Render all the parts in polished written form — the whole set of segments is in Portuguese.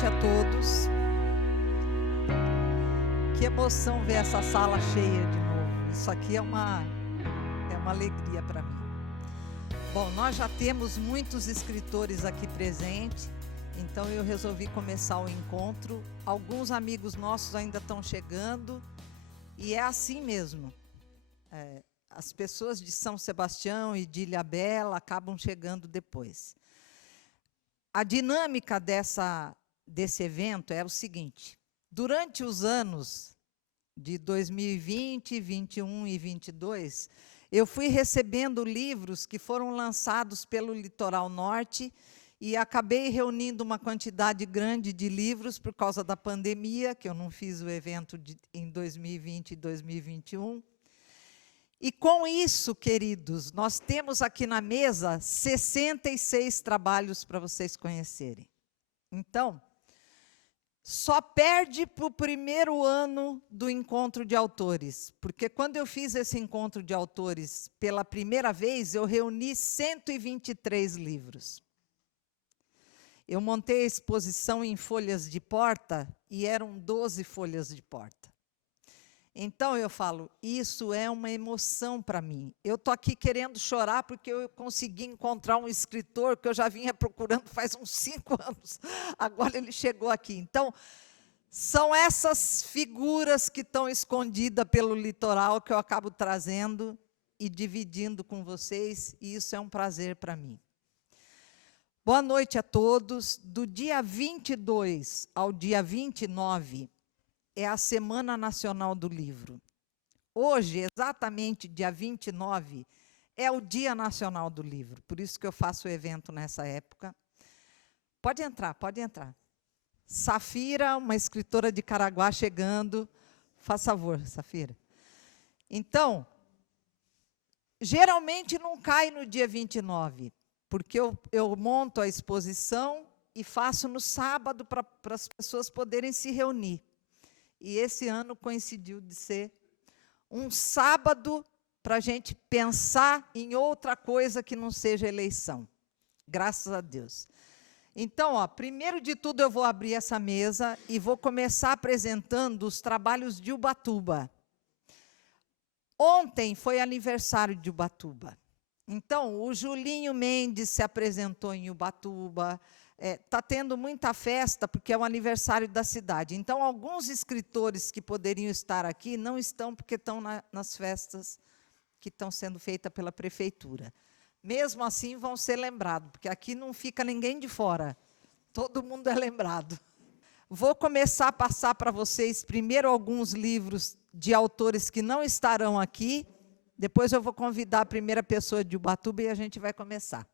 noite a todos. Que emoção ver essa sala cheia de novo. Isso aqui é uma alegria para mim. Bom, nós já temos muitos escritores aqui presentes, então eu resolvi começar o encontro. Alguns amigos nossos ainda estão chegando, e é assim mesmo. As pessoas de São Sebastião e de Ilhabela acabam chegando depois. A dinâmica desse evento é o seguinte: durante os anos de 2020, 21 e 22, eu fui recebendo livros que foram lançados pelo Litoral Norte e acabei reunindo uma quantidade grande de livros por causa da pandemia, que eu não fiz o evento em 2020 e 2021. E com isso, queridos, nós temos aqui na mesa 66 trabalhos para vocês conhecerem. Então, só perde para o primeiro ano do encontro de autores, porque quando eu fiz esse encontro de autores pela primeira vez, eu reuni 123 livros. Eu montei a exposição em folhas de porta e eram 12 folhas de porta. Então eu falo, isso é uma emoção para mim. Eu estou aqui querendo chorar porque eu consegui encontrar um escritor que eu já vinha procurando faz uns 5 anos. Agora ele chegou aqui. Então, são essas figuras que estão escondidas pelo litoral que eu acabo trazendo e dividindo com vocês, e isso é um prazer para mim. Boa noite a todos. Do dia 22 ao dia 29, é a Semana Nacional do Livro. Hoje, exatamente dia 29, é o Dia Nacional do Livro, por isso que eu faço o evento nessa época. Pode entrar, pode entrar. Safira, uma escritora de Caraguá chegando. Faz favor, Safira. Então, geralmente não cai no dia 29, porque eu monto a exposição e faço no sábado para as pessoas poderem se reunir. E esse ano coincidiu de ser um sábado para a gente pensar em outra coisa que não seja eleição. Graças a Deus. Então, primeiro de tudo eu vou abrir essa mesa e vou começar apresentando os trabalhos de Ubatuba. Ontem foi aniversário de Ubatuba. Então, o Julinho Mendes se apresentou em Ubatuba. Está tendo muita festa, porque é o aniversário da cidade. Então, alguns escritores que poderiam estar aqui não estão, porque estão nas festas que estão sendo feitas pela prefeitura. Mesmo assim, vão ser lembrados, porque aqui não fica ninguém de fora. Todo mundo é lembrado. Vou começar a passar para vocês, primeiro, alguns livros de autores que não estarão aqui. Depois eu vou convidar a primeira pessoa de Ubatuba e a gente vai começar.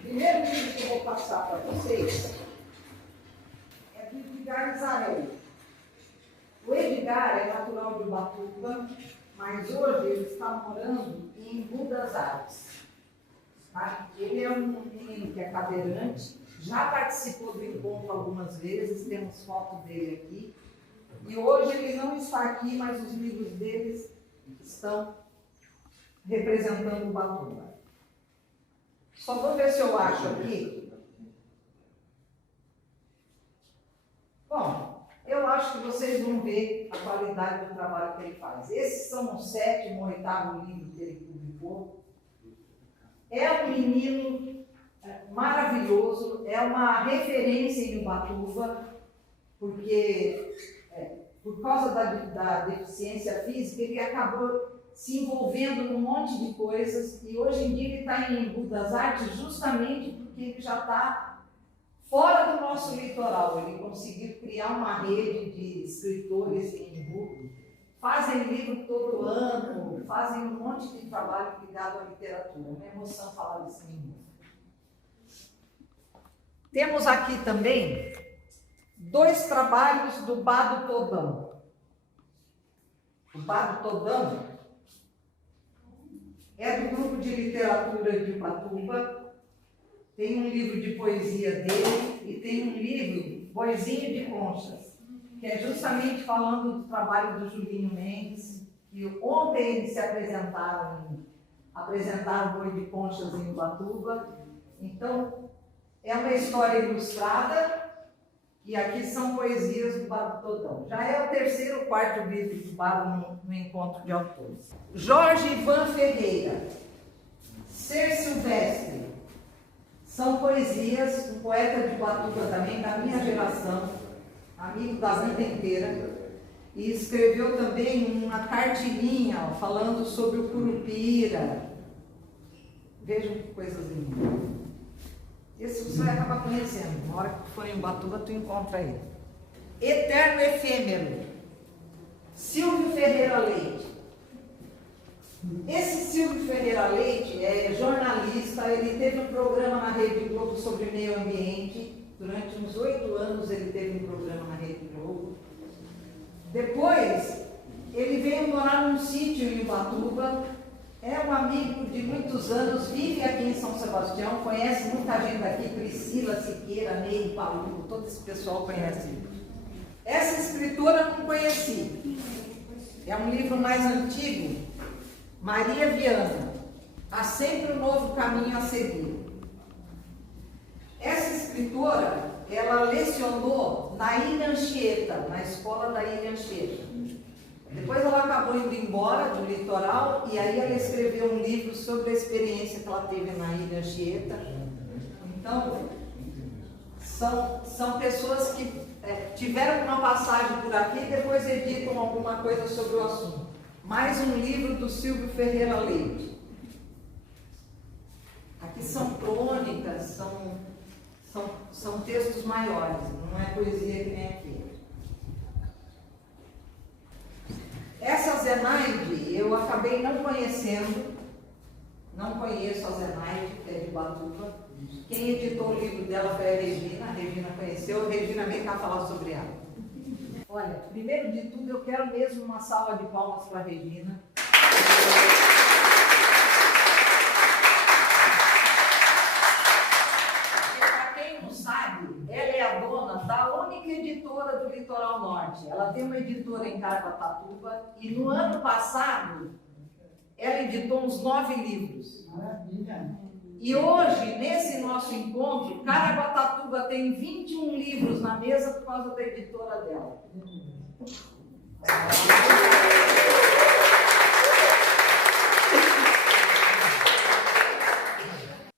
Primeiro livro que eu vou passar para vocês é do Edgar Zarelli. O Edgar é natural de Ubatuba, mas hoje ele está morando em Embu das Artes. Tá? Ele é um menino que é cadeirante, já participou do encontro algumas vezes, temos foto dele aqui. E hoje ele não está aqui, mas os livros deles estão representando Ubatuba. Só vou ver se eu acho aqui. Bom, eu acho que vocês vão ver a qualidade do trabalho que ele faz. Esses são o 7º ou 8º livro que ele publicou. É um menino maravilhoso, é uma referência em Ubatuba, porque por causa da deficiência física, ele acabou se envolvendo num monte de coisas, e hoje em dia ele está em Embu das Artes justamente porque ele já está fora do nosso litoral. Ele conseguiu criar uma rede de escritores em Embu, fazem livro todo ano, fazem um monte de trabalho ligado à literatura. É uma emoção falar desse menino. Temos aqui também 2 trabalhos do Bado Todão. O Bado Todão é do grupo de literatura de Ubatuba, tem um livro de poesia dele e tem um livro, Boizinho de Conchas, que é justamente falando do trabalho do Julinho Mendes, que ontem eles se apresentaram o Boi de Conchas em Ubatuba. Então, é uma história ilustrada e aqui são poesias do Bago Todão. Já é o terceiro ou quarto livro do Bago no encontro de autores. Jorge Ivan Ferreira, Ser Silvestre, são poesias, um poeta de Ubatuba também, da minha geração, amigo da vida inteira, e escreveu também uma cartilinha falando sobre o Curupira. Vejam que coisas lindas. Esse você vai acabar conhecendo. Na hora que tu for em Ubatuba, tu encontra ele. Eterno Efêmero, Silvio Ferreira Leite. Esse Silvio Ferreira Leite é jornalista, ele teve um programa na Rede Globo sobre meio ambiente. Durante uns 8 anos ele teve um programa na Rede Globo. Depois, ele veio morar num sítio em Ubatuba. É um amigo de muitos anos, vive aqui em São Sebastião, conhece muita gente daqui, Priscila, Siqueira, Ney, Paulo, todo esse pessoal conhece. Essa escritora eu não conheci. É um livro mais antigo, Maria Viana, Há Sempre um Novo Caminho a Seguir. Essa escritora, ela lecionou na Ilha Anchieta, na escola da Ilha Anchieta. Depois ela acabou indo embora do litoral e aí ela escreveu um livro sobre a experiência que ela teve na Ilha Anchieta. Então, são pessoas que tiveram uma passagem por aqui e depois editam alguma coisa sobre o assunto. Mais um livro do Silvio Ferreira Leite. Aqui são crônicas, são textos maiores, não é poesia que nem aqui. Essa Zenaide eu acabei não conhecendo, não conheço a Zenaide, que é de Ubatuba. Quem editou o livro dela foi a Regina conheceu, a Regina veio cá falar sobre ela. Olha, primeiro de tudo eu quero mesmo uma salva de palmas para a Regina. Ela é a dona da única editora do Litoral Norte. Ela tem uma editora em Caraguatatuba e no ano passado ela editou uns 9 livros. E hoje, nesse nosso encontro, Caraguatatuba tem 21 livros na mesa por causa da editora dela.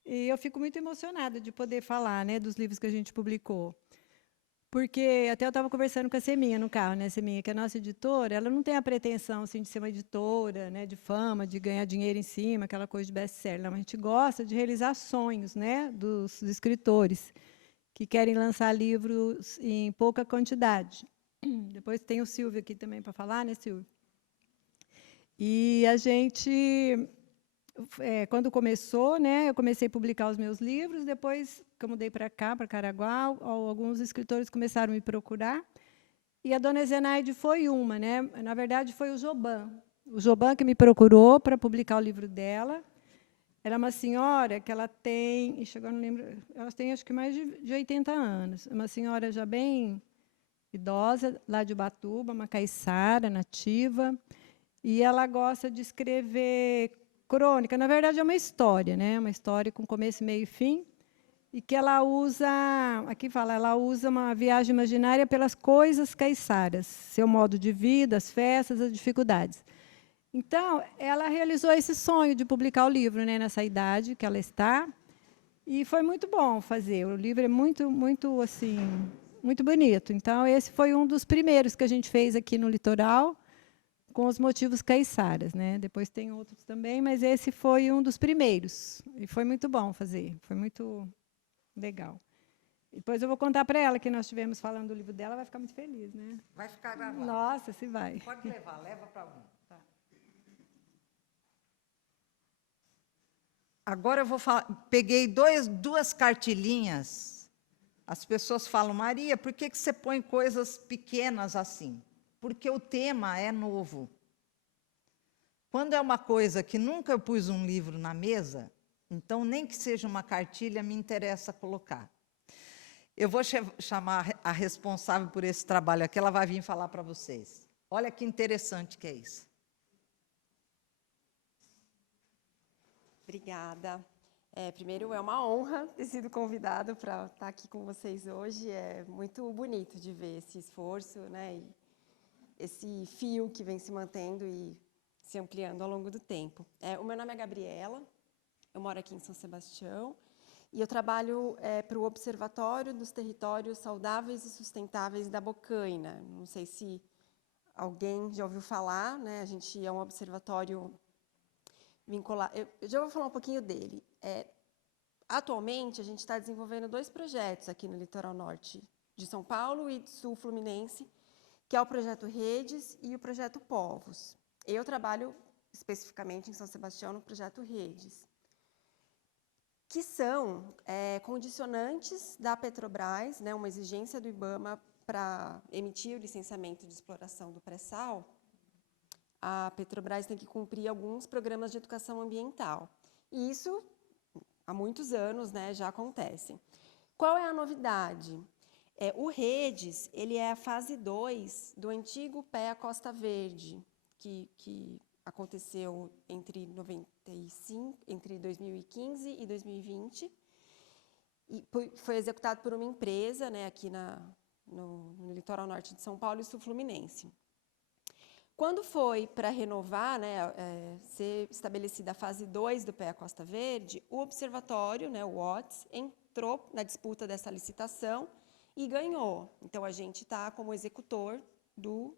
E eu fico muito emocionada de poder falar, né, dos livros que a gente publicou. Porque até eu estava conversando com a Seminha no carro, né, Seminha, que é a nossa editora, ela não tem a pretensão assim, de ser uma editora, né, de fama, de ganhar dinheiro em cima, aquela coisa de best-seller. A gente gosta de realizar sonhos, né, dos escritores que querem lançar livros em pouca quantidade. Depois tem o Silvio aqui também para falar, né, Silvio? E a gente... quando começou, né, eu comecei a publicar os meus livros, depois que eu mudei para cá, para Caraguá, alguns escritores começaram a me procurar, e a dona Zenaide foi uma, né? Na verdade, foi o Joban que me procurou para publicar o livro dela. Ela é uma senhora que ela tem, agora não lembro, ela tem acho que mais de 80 anos, uma senhora já bem idosa, lá de Ubatuba, uma caiçara nativa, e ela gosta de escrever crônica. Na verdade, é uma história, né? Uma história com começo, meio e fim, e que ela usa, aqui fala, ela usa uma viagem imaginária pelas coisas caiçaras, seu modo de vida, as festas, as dificuldades. Então, ela realizou esse sonho de publicar o livro, né, nessa idade que ela está, e foi muito bom fazer. O livro é muito assim, muito bonito. Então, esse foi um dos primeiros que a gente fez aqui no litoral, com os motivos caiçaras, né? Depois tem outros também, mas esse foi um dos primeiros. E foi muito bom fazer, foi muito legal. Depois eu vou contar para ela que nós estivemos falando do livro dela, vai ficar muito feliz, né? Vai ficar gravado. Nossa, se vai. Pode levar, leva para um. Tá. Agora eu vou falar, peguei duas cartilinhas. As pessoas falam, Maria, por que você põe coisas pequenas assim? Porque o tema é novo. Quando é uma coisa que nunca eu pus um livro na mesa, Então, nem que seja uma cartilha, me interessa colocar. Eu vou chamar a responsável por esse trabalho aqui, ela vai vir falar para vocês. Olha que interessante que é isso. Obrigada. Primeiro, é uma honra ter sido convidada para estar aqui com vocês hoje. É muito bonito de ver esse esforço, né, e esse fio que vem se mantendo e se ampliando ao longo do tempo. O meu nome é Gabriela, eu moro aqui em São Sebastião e eu trabalho para o Observatório dos Territórios Saudáveis e Sustentáveis da Bocaina. Não sei se alguém já ouviu falar, né? A gente é um observatório vinculado. Eu já vou falar um pouquinho dele. Atualmente, a gente está desenvolvendo 2 projetos aqui no litoral norte de São Paulo e sul fluminense, que é o projeto Redes e o projeto Povos. Eu trabalho especificamente em São Sebastião no projeto Redes, que são condicionantes da Petrobras, né, uma exigência do IBAMA para emitir o licenciamento de exploração do pré-sal. A Petrobras tem que cumprir alguns programas de educação ambiental. E isso, há muitos anos, né, já acontece. Qual é a novidade? O Redes, ele é a fase 2 do antigo PEA Costa Verde, que aconteceu entre 2015 e 2020, e foi executado por uma empresa, né, aqui no litoral norte de São Paulo e sul fluminense. Quando foi para renovar, né, ser estabelecida a fase 2 do PEA Costa Verde, o observatório, né, o OTS, entrou na disputa dessa licitação e ganhou. Então, a gente está como executor do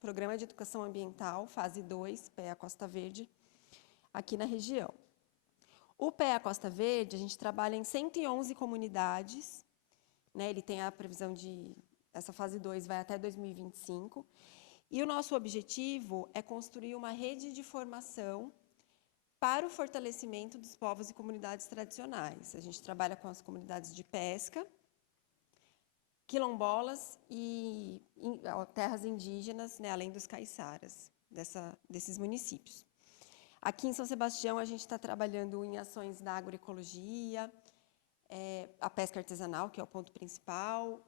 Programa de Educação Ambiental, fase 2, PEA Costa Verde, aqui na região. O PEA Costa Verde, a gente trabalha em 111 comunidades, né, ele tem a previsão de... Essa fase 2 vai até 2025, e o nosso objetivo é construir uma rede de formação para o fortalecimento dos povos e comunidades tradicionais. A gente trabalha com as comunidades de pesca, quilombolas e terras indígenas, né, além dos caiçaras desses municípios. Aqui em São Sebastião, a gente está trabalhando em ações da agroecologia, a pesca artesanal, que é o ponto principal,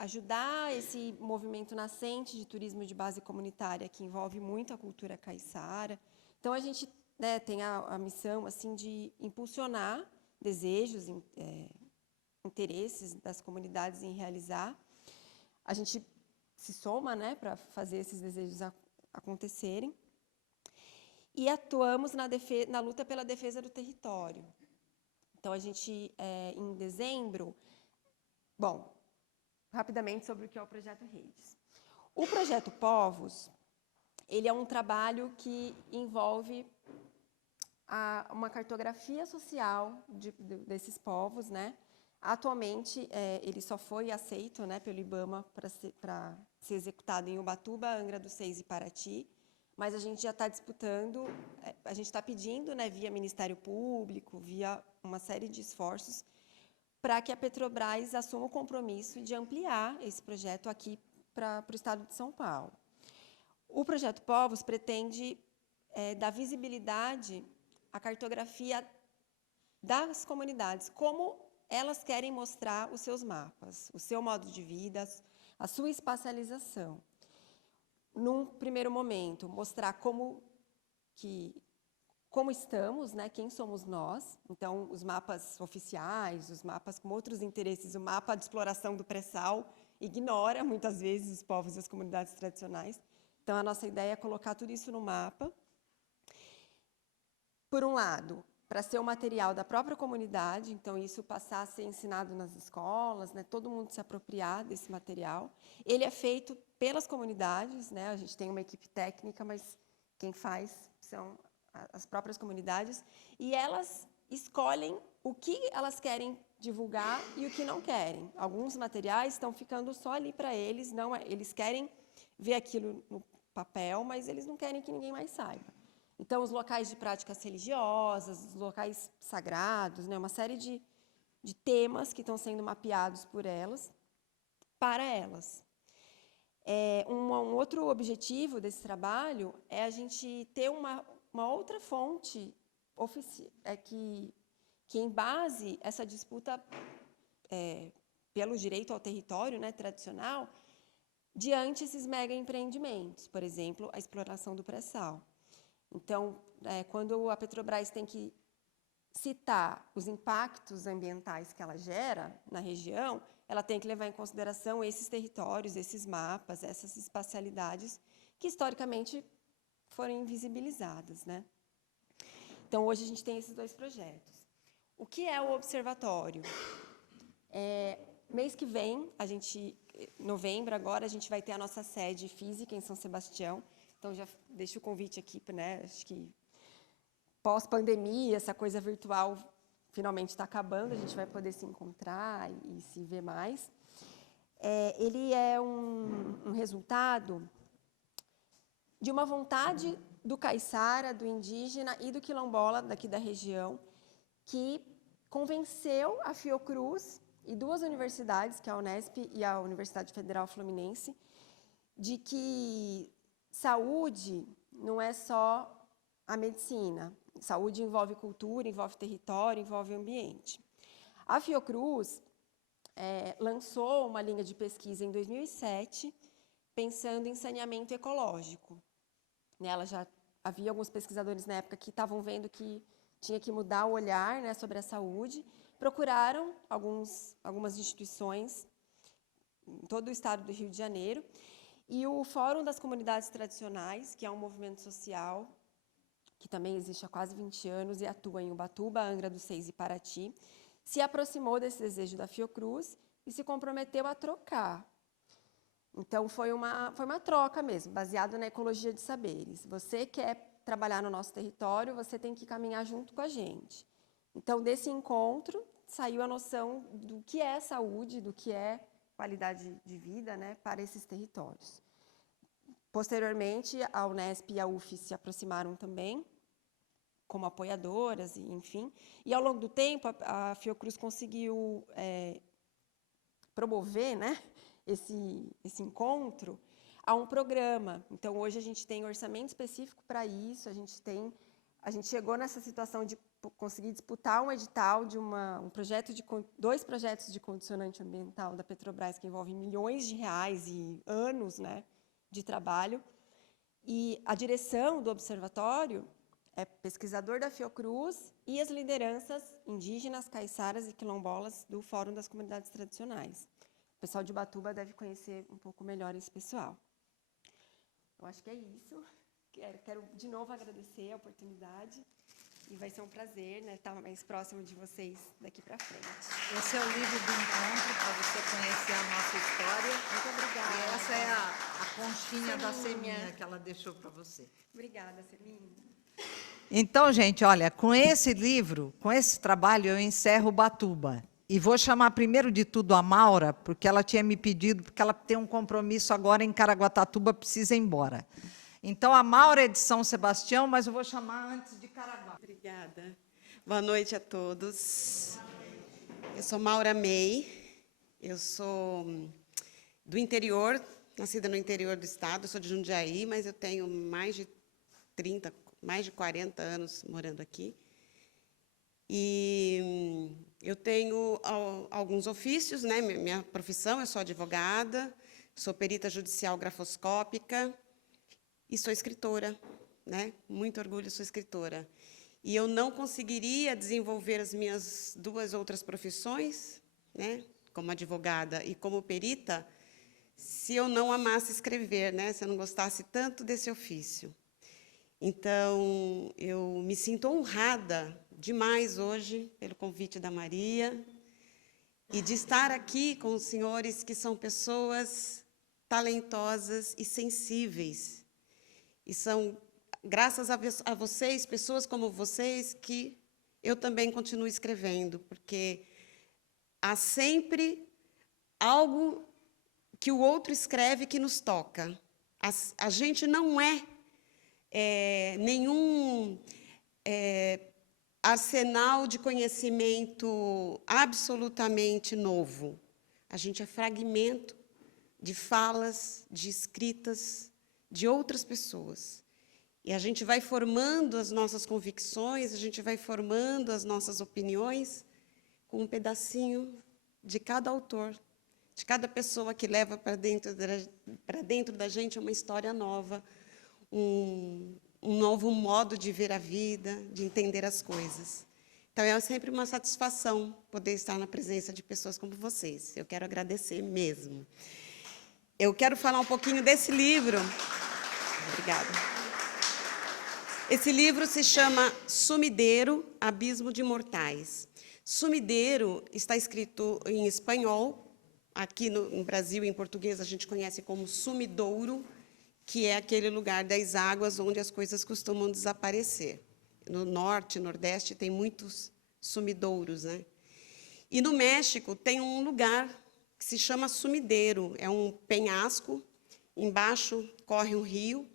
ajudar esse movimento nascente de turismo de base comunitária, que envolve muito a cultura caiçara. Então, a gente, né, tem a missão assim, de impulsionar desejos, interesses das comunidades em realizar. A gente se soma, né, para fazer esses desejos acontecerem. E atuamos na luta pela defesa do território. Então, a gente, em dezembro... Bom, rapidamente sobre o que é o Projeto Redes. O Projeto Povos, ele é um trabalho que envolve uma cartografia social desses povos, né? Atualmente, ele só foi aceito, né, pelo IBAMA para ser executado em Ubatuba, Angra dos Reis e Paraty, mas a gente já está disputando, a gente está pedindo, né, via Ministério Público, via uma série de esforços, para que a Petrobras assuma o compromisso de ampliar esse projeto aqui para o estado de São Paulo. O Projeto Povos pretende dar visibilidade à cartografia das comunidades, como elas querem mostrar os seus mapas, o seu modo de vida, a sua espacialização. Num primeiro momento, mostrar como estamos, né, quem somos nós. Então, os mapas oficiais, os mapas com outros interesses, o mapa de exploração do pré-sal ignora, muitas vezes, os povos e as comunidades tradicionais. Então, a nossa ideia é colocar tudo isso no mapa. Por um lado, para ser o material da própria comunidade, então isso passar a ser ensinado nas escolas, né, todo mundo se apropriar desse material. Ele é feito pelas comunidades, né, a gente tem uma equipe técnica, mas quem faz são as próprias comunidades, e elas escolhem o que elas querem divulgar e o que não querem. Alguns materiais estão ficando só ali para eles, eles querem ver aquilo no papel, mas eles não querem que ninguém mais saiba. Então, os locais de práticas religiosas, os locais sagrados, né, uma série de temas que estão sendo mapeados por elas, para elas. Um outro objetivo desse trabalho é a gente ter uma outra fonte que embase essa disputa pelo direito ao território, né, tradicional, diante esses mega empreendimentos, por exemplo, a exploração do pré-sal. Então, quando a Petrobras tem que citar os impactos ambientais que ela gera na região, ela tem que levar em consideração esses territórios, esses mapas, essas espacialidades que historicamente foram invisibilizadas, né? Então, hoje a gente tem esses 2 projetos. O que é o observatório? Mês que vem, novembro agora, a gente vai ter a nossa sede física em São Sebastião. Então, já deixo o convite aqui, né? Acho que pós-pandemia, essa coisa virtual finalmente está acabando, a gente vai poder se encontrar e se ver mais. Ele é um resultado de uma vontade do caiçara, do indígena e do quilombola daqui da região, que convenceu a Fiocruz e 2 universidades, que é a Unesp e a Universidade Federal Fluminense, de que saúde não é só a medicina. Saúde envolve cultura, envolve território, envolve ambiente. A Fiocruz lançou uma linha de pesquisa em 2007, pensando em saneamento ecológico. Nela já havia alguns pesquisadores na época que estavam vendo que tinha que mudar o olhar, né, sobre a saúde, procuraram algumas instituições em todo o estado do Rio de Janeiro, e o Fórum das Comunidades Tradicionais, que é um movimento social que também existe há quase 20 anos e atua em Ubatuba, Angra dos Reis e Paraty, se aproximou desse desejo da Fiocruz e se comprometeu a trocar. Então, foi uma troca mesmo, baseada na ecologia de saberes. Você quer trabalhar no nosso território, você tem que caminhar junto com a gente. Então, desse encontro, saiu a noção do que é saúde, do que é qualidade de vida, né, para esses territórios. Posteriormente, a Unesp e a UF se aproximaram também, como apoiadoras, enfim. E, ao longo do tempo, a Fiocruz conseguiu promover, né, esse encontro a um programa. Então, hoje, a gente tem orçamento específico para isso, a gente chegou nessa situação de conseguir disputar um edital de 2 projetos de condicionante ambiental da Petrobras, que envolvem milhões de reais e anos, né, de trabalho. E a direção do observatório é pesquisador da Fiocruz e as lideranças indígenas, caiçaras e quilombolas do Fórum das Comunidades Tradicionais. O pessoal de Ubatuba deve conhecer um pouco melhor esse pessoal. Eu acho que é isso. Quero de novo agradecer a oportunidade e vai ser um prazer, né, estar mais próximo de vocês daqui para frente. Esse é o livro do encontro, para você conhecer a nossa história. Muito obrigada. E essa é a conchinha da Seminha que ela deixou para você. Obrigada, Seminha. Então, gente, olha, com esse livro, com esse trabalho, eu encerro Ubatuba. E vou chamar primeiro de tudo a Maura, porque ela tinha me pedido, porque ela tem um compromisso agora em Caraguatatuba, precisa ir embora. Então, a Maura é de São Sebastião, mas eu vou chamar antes de Caraguá. Obrigada. Boa noite a todos. Eu sou Maura May, eu sou do interior, nascida no interior do estado, eu sou de Jundiaí, mas eu tenho mais de 40 anos morando aqui. E eu tenho alguns ofícios, né? Minha profissão, eu sou advogada, sou perita judicial grafoscópica e sou escritora, né? Muito orgulho, sou escritora. E eu não conseguiria desenvolver as minhas 2 outras profissões, né? Como advogada e como perita, se eu não amasse escrever, né? Se eu não gostasse tanto desse ofício. Então, eu me sinto honrada demais hoje pelo convite da Maria e de estar aqui com os senhores que são pessoas talentosas e sensíveis. E são, graças a vocês, pessoas como vocês, que eu também continuo escrevendo, porque há sempre algo que o outro escreve que nos toca. A gente não é nenhum arsenal de conhecimento absolutamente novo. A gente é fragmento de falas, de escritas de outras pessoas. E a gente vai formando as nossas convicções, a gente vai formando as nossas opiniões com um pedacinho de cada autor, de cada pessoa que leva para dentro da gente uma história nova, um novo modo de ver a vida, de entender as coisas. Então, é sempre uma satisfação poder estar na presença de pessoas como vocês. Eu quero agradecer mesmo. Eu quero falar um pouquinho desse livro. Obrigada. Esse livro se chama Sumideiro, Abismo de Mortais. Sumideiro está escrito em espanhol. Aqui no Brasil, em português, a gente conhece como sumidouro, que é aquele lugar das águas onde as coisas costumam desaparecer. No norte, nordeste, tem muitos sumidouros, né? E no México tem um lugar que se chama Sumideiro. É um penhasco, embaixo corre um rio,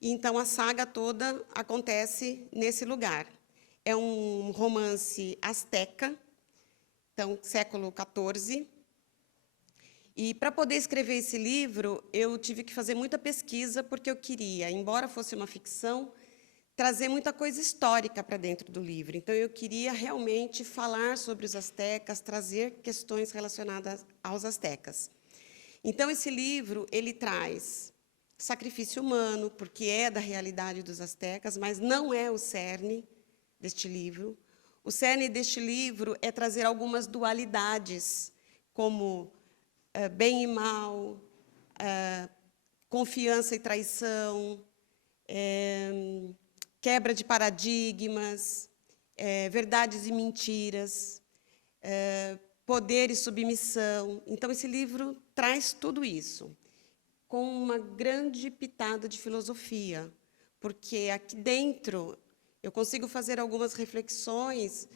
e então a saga toda acontece nesse lugar. É um romance asteca, então, século XIV. E, para poder escrever esse livro, eu tive que fazer muita pesquisa, porque eu queria, embora fosse uma ficção, trazer muita coisa histórica para dentro do livro. Então, eu queria realmente falar sobre os astecas, trazer questões relacionadas aos astecas. Então, esse livro ele traz sacrifício humano, porque é da realidade dos astecas, mas não é o cerne deste livro. O cerne deste livro é trazer algumas dualidades, como bem e mal, confiança e traição, quebra de paradigmas, verdades e mentiras, poder e submissão. Então, esse livro traz tudo isso, com uma grande pitada de filosofia, porque aqui dentro eu consigo fazer algumas reflexões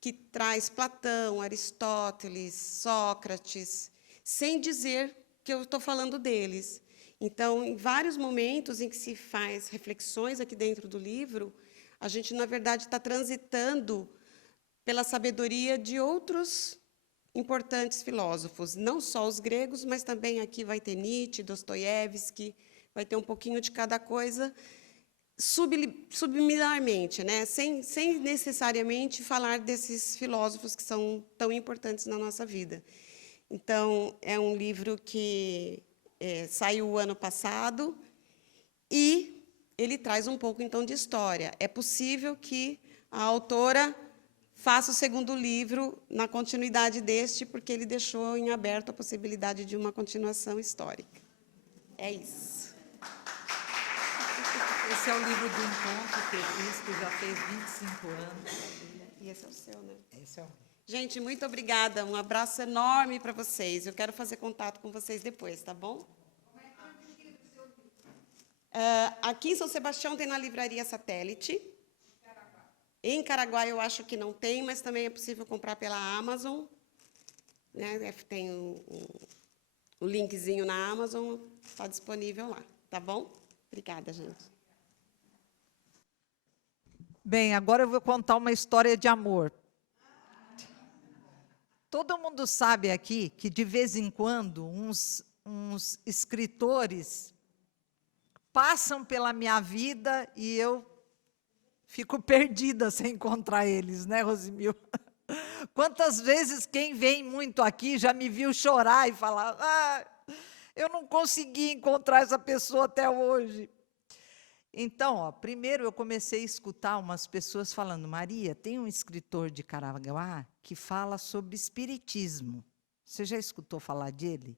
que traz Platão, Aristóteles, Sócrates, sem dizer que eu estou falando deles. Então, em vários momentos em que se faz reflexões aqui dentro do livro, a gente, na verdade, está transitando pela sabedoria de outros importantes filósofos, não só os gregos, mas também aqui vai ter Nietzsche, Dostoiévski, vai ter um pouquinho de cada coisa, subliminarmente, né? sem necessariamente falar desses filósofos que são tão importantes na nossa vida. Então, é um livro que saiu o ano passado e ele traz um pouco, então, de história. É possível que a autora faça o segundo livro na continuidade deste, porque ele deixou em aberto a possibilidade de uma continuação histórica. É isso. Esse é o livro do encontro que eu fiz, que já fez 25 anos. E esse é o seu, né? Esse é o... Gente, muito obrigada. Um abraço enorme para vocês. Eu quero fazer contato com vocês depois, tá bom? Aqui em São Sebastião tem na livraria Satélite. Em Caraguá eu acho que não tem, mas também é possível comprar pela Amazon. Né? Tem o linkzinho na Amazon, está disponível lá, tá bom? Obrigada, gente. Bem, agora eu vou contar uma história de amor. Todo mundo sabe aqui que, de vez em quando, uns escritores passam pela minha vida e eu fico perdida sem encontrar eles, né, Rosimil? Quantas vezes quem vem muito aqui já me viu chorar e falar: eu não consegui encontrar essa pessoa até hoje. Então, primeiro eu comecei a escutar umas pessoas falando: Maria, tem um escritor de Caraguá que fala sobre espiritismo. Você já escutou falar dele?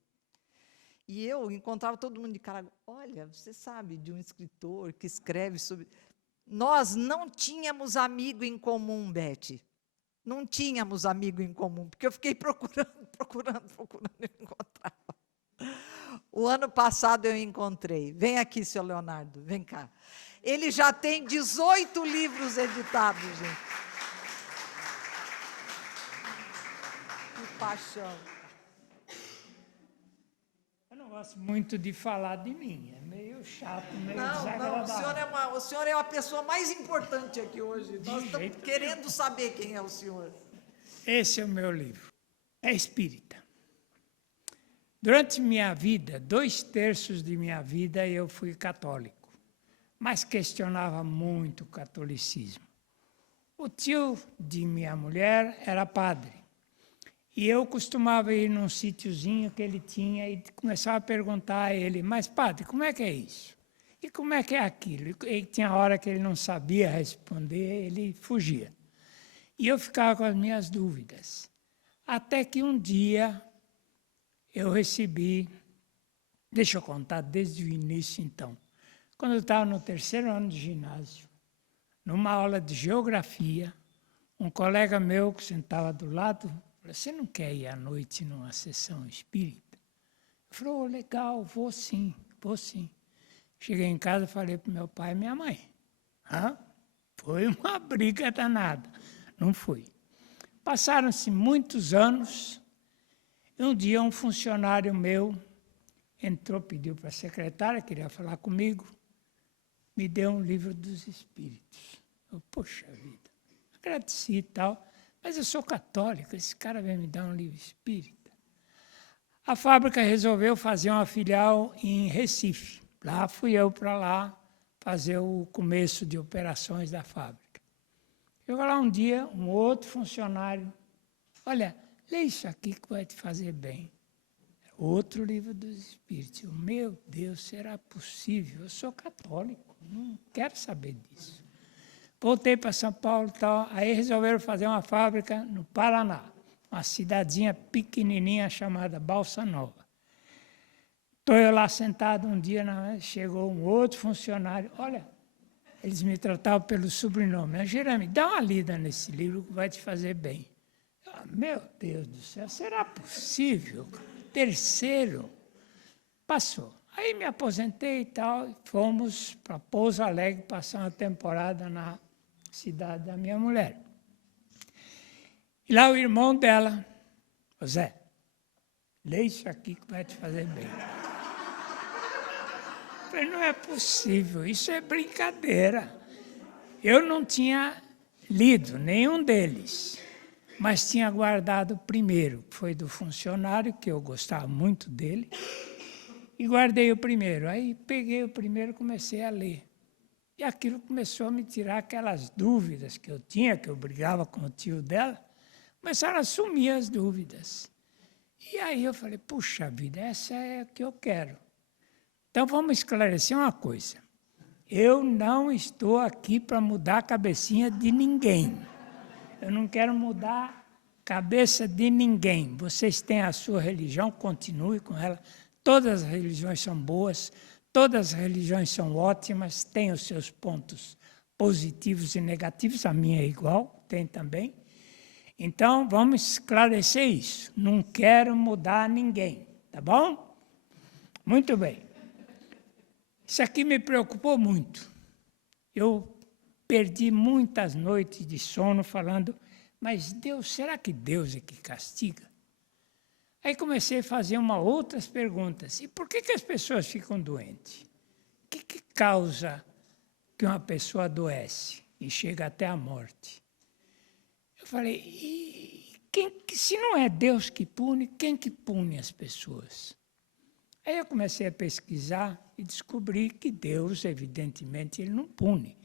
E eu encontrava todo mundo de Caraguá. Olha, você sabe de um escritor que escreve sobre... Nós não tínhamos amigo em comum, Beth. Não tínhamos amigo em comum, porque eu fiquei procurando e não encontrava. O ano passado eu encontrei. Vem aqui, seu Leonardo, vem cá. Ele já tem 18 livros editados, gente. Que paixão. Eu não gosto muito de falar de mim, é meio chato, meio desagradável. Não, o senhor é a pessoa mais importante aqui hoje. Nós estamos querendo saber quem é o senhor. Esse é o meu livro, é espírita. Durante minha vida, 2/3 de minha vida, eu fui católico. mas questionava muito o catolicismo. O tio de minha mulher era padre. E eu costumava ir num sítiozinho que ele tinha e começava a perguntar a ele, mas padre, como é que é isso? E como é que é aquilo? E tinha hora que ele não sabia responder, ele fugia. E eu ficava com as minhas dúvidas. Até que um dia eu recebi, deixa eu contar desde o início então. Quando eu estava no 3º ano de ginásio, numa aula de geografia, um colega meu que sentava do lado, falou, você não quer ir à noite numa sessão espírita? Eu falei, oh, legal, vou sim, vou sim. Cheguei em casa e falei para meu pai e minha mãe. Foi uma briga danada. Não fui. Passaram-se muitos anos, e um dia um funcionário meu entrou, pediu para a secretária, queria falar comigo, me deu um livro dos Espíritos. Eu, poxa vida, agradeci e tal, mas eu sou católico, esse cara vem me dar um livro espírita. A fábrica resolveu fazer uma filial em Recife. Lá fui eu para lá fazer o começo de operações da fábrica. Chegou lá um dia, um outro funcionário, olha, lê isso aqui que vai te fazer bem. Outro livro dos Espíritos. Meu Deus, será possível? Eu sou católico, não quero saber disso. Voltei para São Paulo e tal, aí resolveram fazer uma fábrica no Paraná, uma cidadezinha pequenininha chamada Balsa Nova. Estou eu lá sentado um dia, chegou um outro funcionário, olha, eles me tratavam pelo sobrenome. Jeremy, dá uma lida nesse livro que vai te fazer bem. Meu Deus do céu, será possível? 3º. Passou. Aí me aposentei e tal, e fomos para Pouso Alegre passar uma temporada na cidade da minha mulher. E lá o irmão dela, José, lê isso aqui que vai te fazer bem. Eu falei, não é possível, isso é brincadeira. Eu não tinha lido nenhum deles, mas tinha guardado o primeiro, que foi do funcionário, que eu gostava muito dele, e guardei o primeiro. Aí peguei o primeiro e comecei a ler. E aquilo começou a me tirar aquelas dúvidas que eu tinha, que eu brigava com o tio dela, começaram a sumir as dúvidas. E aí eu falei, puxa vida, essa é o que eu quero. Então vamos esclarecer uma coisa. Eu não estou aqui para mudar a cabecinha de ninguém. Eu não quero mudar a cabeça de ninguém. Vocês têm a sua religião, continue com ela. Todas as religiões são boas, todas as religiões são ótimas, têm os seus pontos positivos e negativos, a minha é igual, tem também. Então, vamos esclarecer isso. Não quero mudar ninguém, tá bom? Muito bem. Isso aqui me preocupou muito. Eu perdi muitas noites de sono falando, mas Deus, será que Deus é que castiga? Aí comecei a fazer outras perguntas. E por que as pessoas ficam doentes? O que causa que uma pessoa adoece e chega até a morte? Eu falei, se não é Deus que pune, quem que pune as pessoas? Aí eu comecei a pesquisar e descobri que Deus, evidentemente, ele não pune.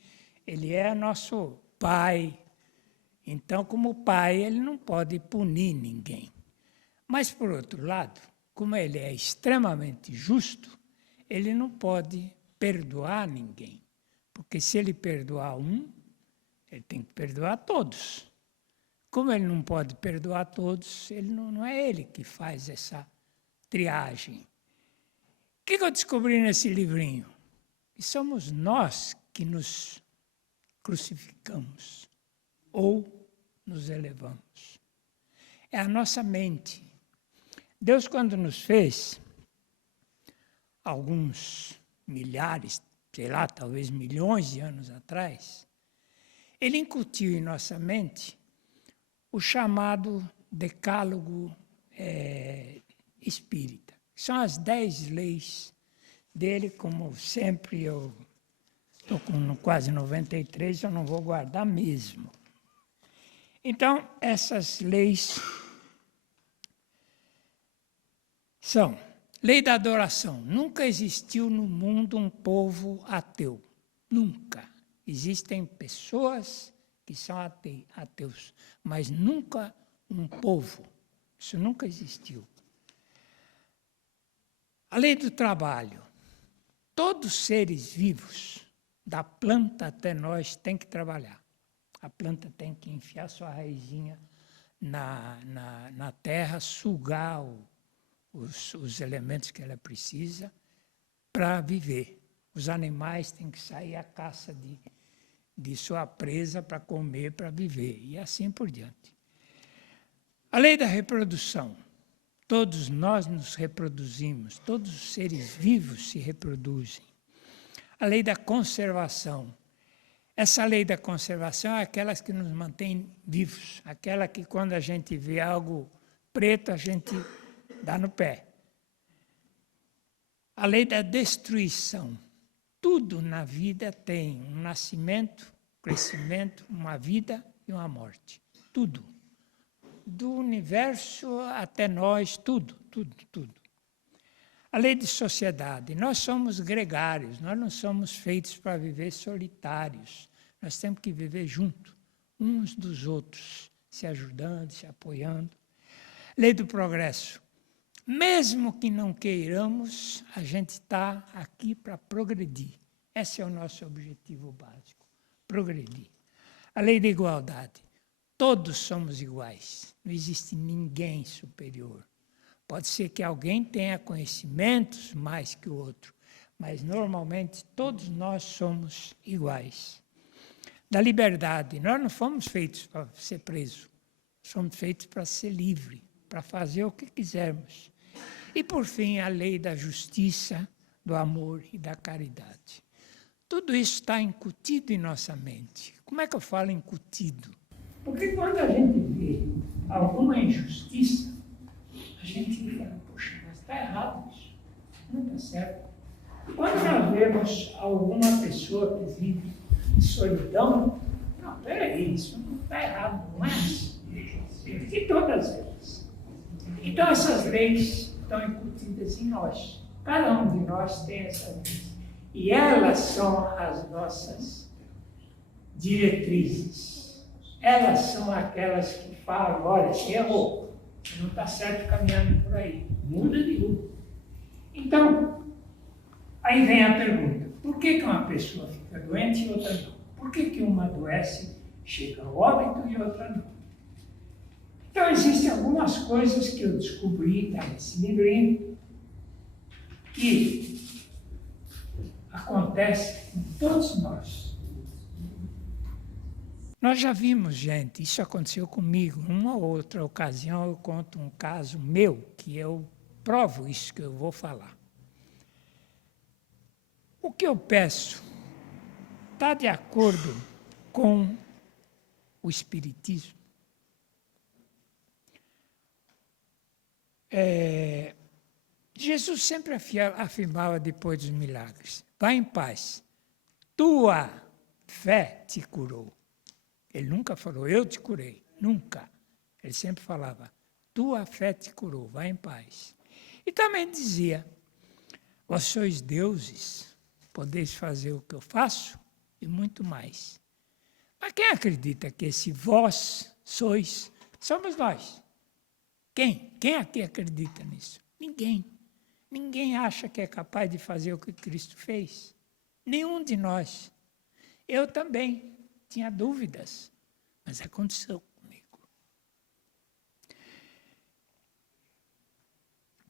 Ele é nosso Pai. Então, como Pai, ele não pode punir ninguém. Mas, por outro lado, como ele é extremamente justo, ele não pode perdoar ninguém. Porque se ele perdoar um, ele tem que perdoar todos. Como ele não pode perdoar todos, ele não é ele que faz essa triagem. O que eu descobri nesse livrinho? Que somos nós que nos crucificamos ou nos elevamos. É a nossa mente. Deus, quando nos fez, alguns milhares, sei lá, talvez milhões de anos atrás, ele incutiu em nossa mente o chamado decálogo espírita. São as 10 leis dele, como sempre eu estou com quase 93, eu não vou guardar mesmo. Então, essas leis são: lei da adoração. Nunca existiu no mundo um povo ateu. Nunca. Existem pessoas que são ateus, mas nunca um povo. Isso nunca existiu. A lei do trabalho. Todos os seres vivos, da planta até nós, têm que trabalhar. A planta tem que enfiar sua raizinha na terra, sugar os elementos que ela precisa para viver. Os animais têm que sair à caça de sua presa para comer, para viver, e assim por diante. A lei da reprodução. Todos nós nos reproduzimos, todos os seres vivos se reproduzem. A lei da conservação. Essa lei da conservação é aquela que nos mantém vivos, aquela que quando a gente vê algo preto, a gente dá no pé. A lei da destruição. Tudo na vida tem um nascimento, um crescimento, uma vida e uma morte. Tudo. Do universo até nós, tudo. A lei de sociedade. Nós somos gregários, nós não somos feitos para viver solitários. Nós temos que viver juntos, uns dos outros, se ajudando, se apoiando. Lei do progresso. Mesmo que não queiramos, a gente está aqui para progredir. Esse é o nosso objetivo básico, progredir. A lei da igualdade. Todos somos iguais, não existe ninguém superior. Pode ser que alguém tenha conhecimentos mais que o outro, mas normalmente todos nós somos iguais. Da liberdade, nós não fomos feitos para ser presos, somos feitos para ser livres, para fazer o que quisermos. E, por fim, a lei da justiça, do amor e da caridade. Tudo isso está incutido em nossa mente. Como é que eu falo incutido? Porque quando a gente vê alguma injustiça, a gente fala, poxa, mas está errado isso, não está certo. Quando nós vemos alguma pessoa que vive em solidão, não, peraí, isso não está errado, não é assim. E todas elas. Então essas leis estão incutidas em nós. Cada um de nós tem essas leis. E elas são as nossas diretrizes. Elas são aquelas que falam, olha, você errou, você não está certo caminhando por aí, muda de rumo. Então, aí vem a pergunta, por que uma pessoa fica doente e outra não? Por que uma adoece, chega ao óbito e outra não? Então, existem algumas coisas que eu descobri nesse livrinho que acontecem com todos nós. Nós já vimos, gente, isso aconteceu comigo. Numa outra ocasião eu conto um caso meu, que eu provo isso que eu vou falar. O que eu peço está de acordo com o Espiritismo. Jesus sempre afirmava depois dos milagres, vá em paz, tua fé te curou. Ele nunca falou, eu te curei, nunca. Ele sempre falava, tua fé te curou, vá em paz. E também dizia, vós sois deuses, podeis fazer o que eu faço e muito mais. Mas quem acredita que esse vós sois, somos nós? Quem? Quem aqui acredita nisso? Ninguém. Ninguém acha que é capaz de fazer o que Cristo fez. Nenhum de nós. Eu também tinha dúvidas, mas aconteceu comigo.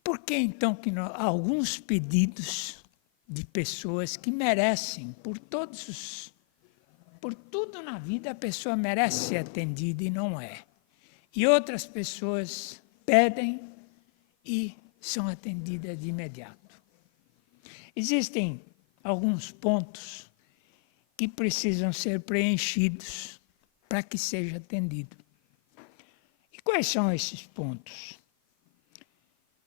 Por que então que alguns pedidos de pessoas que merecem, por tudo na vida a pessoa merece ser atendida e não é. E outras pessoas pedem e são atendidas de imediato. Existem alguns pontos que precisam ser preenchidos para que seja atendido. E quais são esses pontos?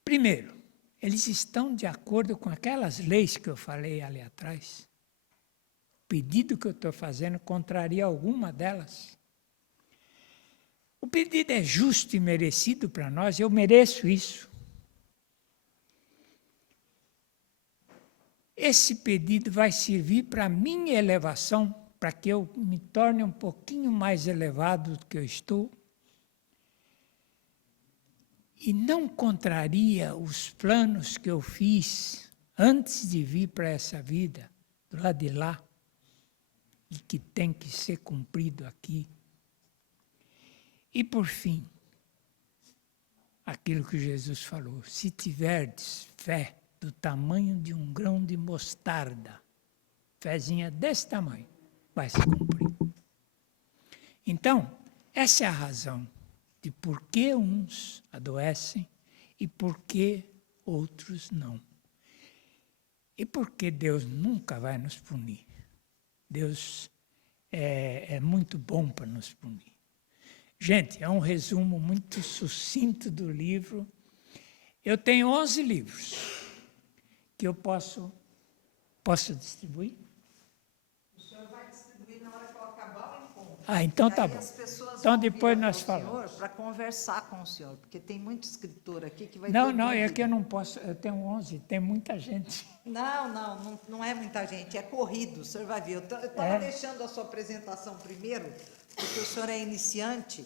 Primeiro, eles estão de acordo com aquelas leis que eu falei ali atrás. O pedido que eu estou fazendo contraria alguma delas. O pedido é justo e merecido para nós, eu mereço isso. esse pedido vai servir para a minha elevação, para que eu me torne um pouquinho mais elevado do que eu estou. E não contraria os planos que eu fiz antes de vir para essa vida, do lado de lá, e que tem que ser cumprido aqui. E, por fim, aquilo que Jesus falou, se tiverdes fé do tamanho de um grão de mostarda, fezinha desse tamanho, vai se cumprir. Então, essa é a razão de por que uns adoecem e por que outros não. E por que Deus nunca vai nos punir. Deus é muito bom para nos punir. Gente, é um resumo muito sucinto do livro. Eu tenho 11 livros que eu posso distribuir? O senhor vai distribuir na hora que eu acabar o encontro. Ah, então E tá aí bom. as pessoas Então vão depois vir nós até o falamos. senhor para conversar com o senhor, porque tem muito escritor aqui que vai Não, ter não, é dúvida. que eu não posso, eu tenho 11, tem muita gente. Não é muita gente, é corrido, o senhor vai ver. Eu estava deixando a sua apresentação primeiro, porque o senhor é iniciante.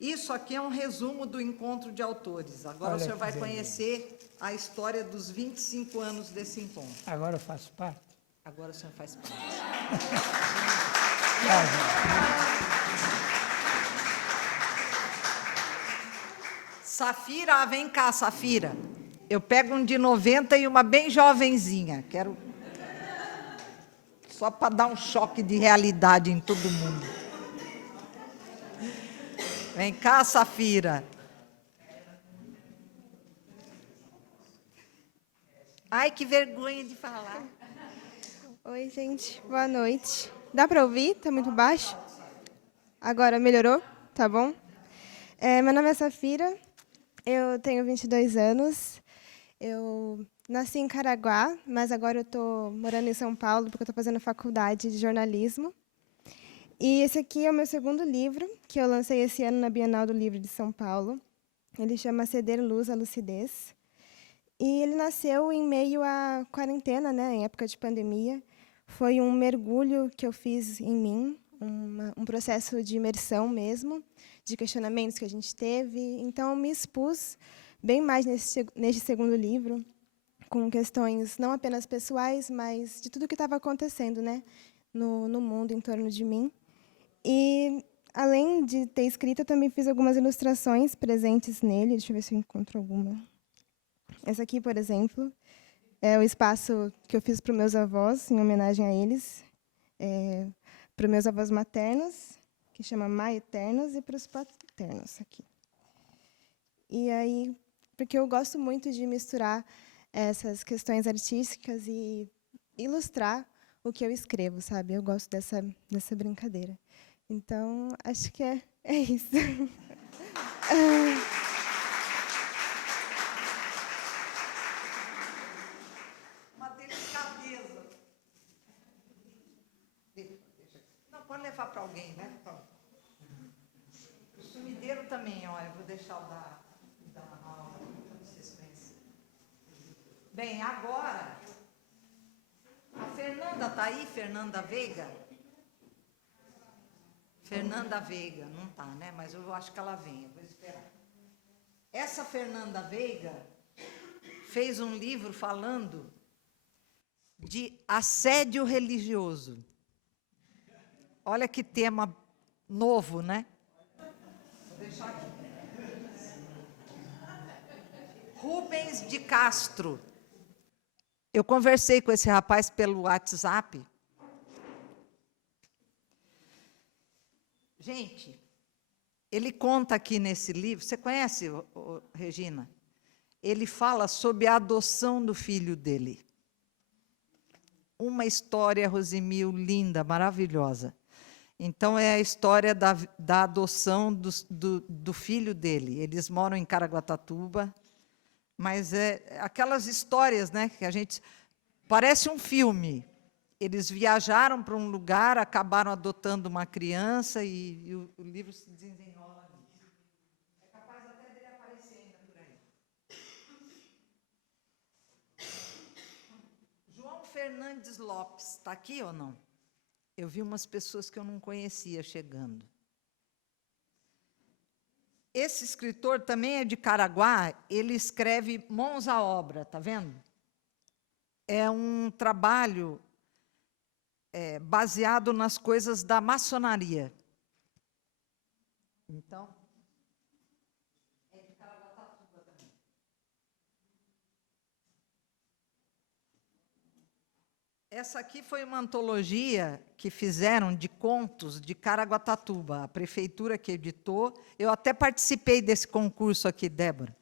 Isso aqui é um resumo do encontro de autores. Agora Olha o senhor que vai beleza. conhecer a história dos 25 anos desse encontro. Agora eu faço parte. Agora o senhor faz parte. Safira, vem cá, Safira. Eu pego um de 90 e uma bem jovenzinha. Quero só para dar um choque de realidade em todo mundo. Vem cá, Safira. Ai, que vergonha de falar. Oi, gente. Boa noite. Dá para ouvir? Tá muito baixo? Agora melhorou? Tá bom? Meu nome é Safira. Eu tenho 22 anos. Eu nasci em Caraguá, mas agora eu estou morando em São Paulo porque eu estou fazendo faculdade de jornalismo. E esse aqui é o meu segundo livro, que eu lancei esse ano na Bienal do Livro de São Paulo. Ele chama Ceder Luz à Lucidez. E ele nasceu em meio à quarentena, né, em época de pandemia. Foi um mergulho que eu fiz em mim, um processo de imersão mesmo, de questionamentos que a gente teve. Então, eu me expus bem mais neste segundo livro, com questões não apenas pessoais, mas de tudo o que estava acontecendo, né, no mundo em torno de mim. E, além de ter escrito, eu também fiz algumas ilustrações presentes nele. Deixa eu ver se eu encontro alguma. Essa aqui, por exemplo, é o espaço que eu fiz para os meus avós, em homenagem a eles, para os meus avós maternos, que chama Maeternos, e para os paternos, aqui. E aí, porque eu gosto muito de misturar essas questões artísticas e ilustrar o que eu escrevo, sabe? Eu gosto dessa brincadeira. Então, acho que é isso. Uma delicadeza. Não, pode levar para alguém, né? O sumideiro também, ó. Eu vou deixar o da aula para vocês conhecerem. Bem, agora, a Fernanda está aí, Fernanda Veiga? Fernanda Veiga, não está, né? Mas eu acho que ela vem, eu vou esperar. Essa Fernanda Veiga fez um livro falando de assédio religioso. Olha que tema novo, né? Vou deixar aqui. Rubens de Castro. Eu conversei com esse rapaz pelo WhatsApp. Gente, ele conta aqui nesse livro, você conhece, Regina? Ele fala sobre a adoção do filho dele. Uma história, Rosimil, linda, maravilhosa. Então, é a história da adoção do filho dele. Eles moram em Caraguatatuba, mas é aquelas histórias, né, que a gente... Parece um filme. Eles viajaram para um lugar, acabaram adotando uma criança e o livro se desenrola nisso. É capaz até dele aparecer ainda por aí. João Fernandes Lopes está aqui ou não? Eu vi umas pessoas que eu não conhecia chegando. Esse escritor também é de Caraguá, ele escreve Mãos à Obra, está vendo? É um trabalho baseado nas coisas da maçonaria. Então, é de Caraguatatuba também. Essa aqui foi uma antologia que fizeram de contos de Caraguatatuba, a prefeitura que editou. Eu até participei desse concurso aqui, Débora.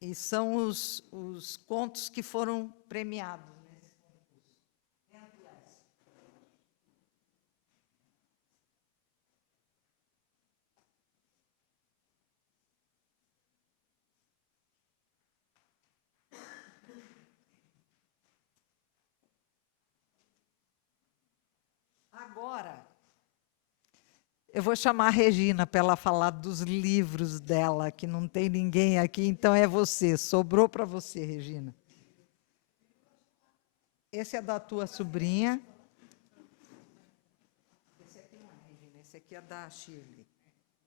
E são os contos que foram premiados nesse concurso. Agora, eu vou chamar a Regina para ela falar dos livros dela, que não tem ninguém aqui, então é você. Sobrou para você, Regina. Esse é da tua sobrinha. Esse aqui não é, Regina, esse aqui é da Shirley.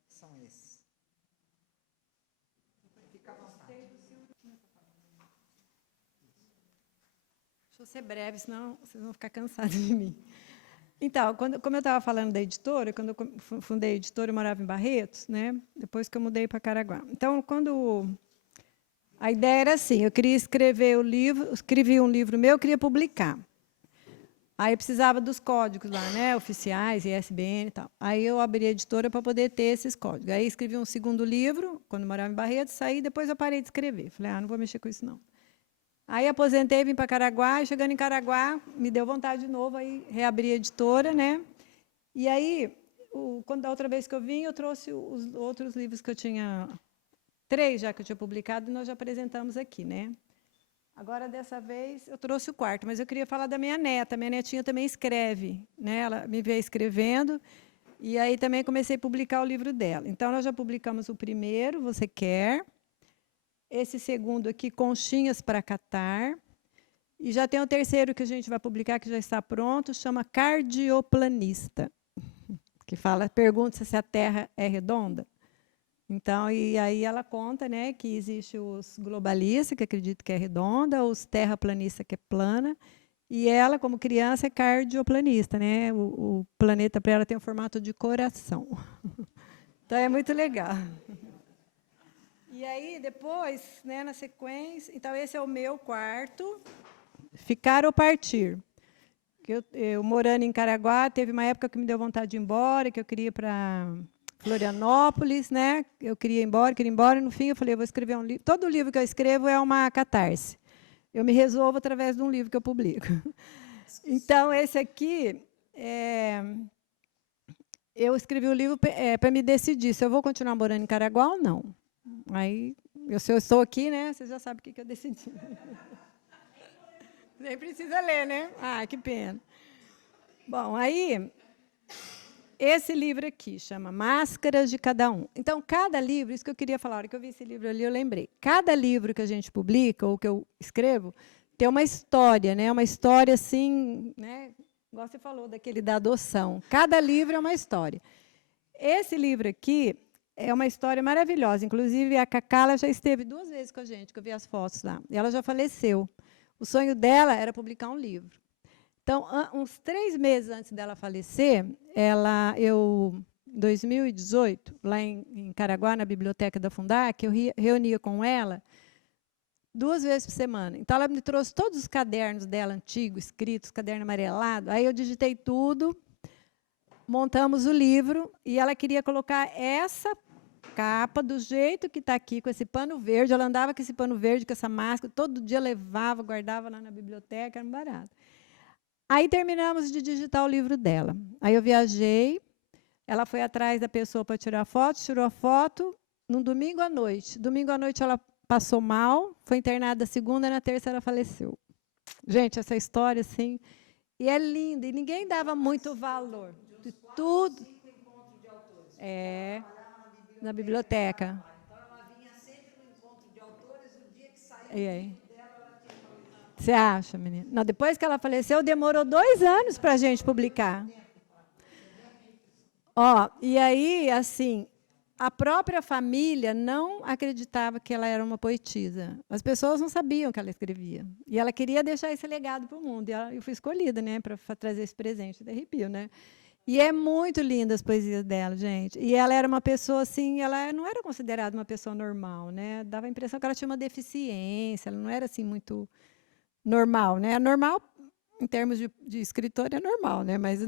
São esses. Fica à vontade. Deixa eu ser breve, senão vocês vão ficar cansados de mim. Então, como eu estava falando da editora, quando eu fundei a editora, eu morava em Barretos, né? Depois que eu mudei para Caraguá. Então, a ideia era assim, eu queria escrever o livro, escrevi um livro meu, eu queria publicar. Aí eu precisava dos códigos lá, né? Oficiais, ISBN e tal. Aí eu abri a editora para poder ter esses códigos. Aí escrevi um segundo livro, quando eu morava em Barretos, saí, depois eu parei de escrever. Falei, não vou mexer com isso, não. Aí aposentei, vim para Caraguá, e chegando em Caraguá, me deu vontade de novo, aí reabri a editora, né? E aí, quando da outra vez que eu vim, eu trouxe os outros livros que eu tinha, 3 já que eu tinha publicado, e nós já apresentamos aqui, né? Agora, dessa vez, eu trouxe o 4º, mas eu queria falar da minha neta. Minha netinha também escreve, né? Ela me vê escrevendo, e aí também comecei a publicar o livro dela. Então, nós já publicamos o primeiro, Você Quer, esse segundo aqui, Conchinhas para Catar, e já tem o terceiro que a gente vai publicar, que já está pronto, chama Cardioplanista, que pergunta se a Terra é redonda. Então, e aí ela conta, né, que existe os globalistas, que acreditam que é redonda, os terraplanistas, que é plana, e ela, como criança, é cardioplanista, né? O planeta para ela tem o formato de coração. Então, é muito legal. E aí, depois, né, na sequência, então esse é o meu 4º, Ficar ou Partir. Eu morando em Caraguá, teve uma época que me deu vontade de ir embora, que eu queria ir para Florianópolis, né? Eu queria ir embora, e no fim eu falei, eu vou escrever um livro. Todo livro que eu escrevo é uma catarse. Eu me resolvo através de um livro que eu publico. Então, esse aqui, eu escrevi o livro para me decidir se eu vou continuar morando em Caraguá ou não. Aí, se eu estou aqui, né, vocês já sabem o que eu decidi. Nem precisa ler, né? Ah, que pena. Bom, aí, esse livro aqui chama Máscaras de Cada Um. Então, cada livro, isso que eu queria falar, a hora que eu vi esse livro ali, eu lembrei. Cada livro que a gente publica, ou que eu escrevo, tem uma história, né? Uma história assim, né? Igual você falou, daquele da adoção. Cada livro é uma história. Esse livro aqui é uma história maravilhosa. Inclusive, a Cacá já esteve 2 vezes com a gente, que eu vi as fotos lá. E ela já faleceu. O sonho dela era publicar um livro. Então, uns 3 meses antes dela falecer, em 2018, lá em Caraguá, na biblioteca da Fundac, eu reunia com ela 2 vezes por semana. Então, ela me trouxe todos os cadernos dela, antigos, escritos, caderno amarelado. Aí eu digitei tudo, montamos o livro, e ela queria colocar essa capa do jeito que está aqui, com esse pano verde. Ela andava com esse pano verde, com essa máscara, todo dia levava, guardava lá na biblioteca, era um barato. Aí terminamos de digitar o livro dela. Aí eu viajei, ela foi atrás da pessoa para tirar foto, tirou a foto no domingo à noite. Domingo à noite ela passou mal, foi internada segunda, na terça ela faleceu. Gente, essa história, assim, e é linda, e ninguém dava muito valor. De tudo. Na biblioteca. Então, ela vinha sempre no encontro de autores, o dia que saía o livro dela, ela tinha falecido. Você acha, menina? Não, depois que ela faleceu, demorou 2 anos para a gente publicar. Ó, e aí, assim, a própria família não acreditava que ela era uma poetisa. As pessoas não sabiam que ela escrevia. E ela queria deixar esse legado para o mundo. E eu fui escolhida, né, para trazer esse presente. De arrepio, né? E é muito linda as poesias dela, gente. E ela era uma pessoa assim, ela não era considerada uma pessoa normal, né? Dava a impressão que ela tinha uma deficiência, ela não era assim muito normal, né? Normal em termos de escritora é normal, né? Mas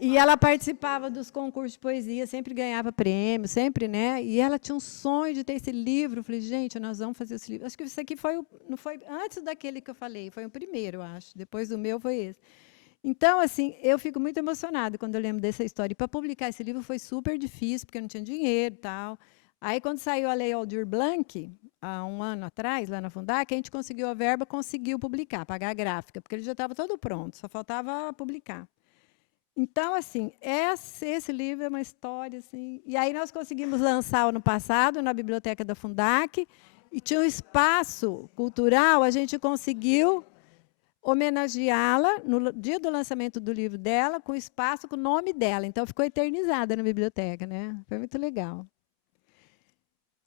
e ela participava dos concursos de poesia, sempre ganhava prêmio, sempre, né? E ela tinha um sonho de ter esse livro. Eu falei, gente, nós vamos fazer esse livro. Acho que isso aqui não foi antes daquele que eu falei, foi o primeiro, eu acho. Depois do meu foi esse. Então, assim, eu fico muito emocionada quando eu lembro dessa história. E para publicar esse livro foi super difícil, porque eu não tinha dinheiro e tal. Aí, quando saiu a Lei Aldir Blanc, há 1 ano atrás, lá na Fundac, a gente conseguiu a verba, conseguiu publicar, pagar a gráfica, porque ele já estava todo pronto, só faltava publicar. Então, assim, esse livro é uma história, assim. E aí nós conseguimos lançar ano passado na biblioteca da Fundac, e tinha um espaço cultural, a gente conseguiu homenageá-la no dia do lançamento do livro dela, com espaço com o nome dela. Então, ficou eternizada na biblioteca, né? Foi muito legal.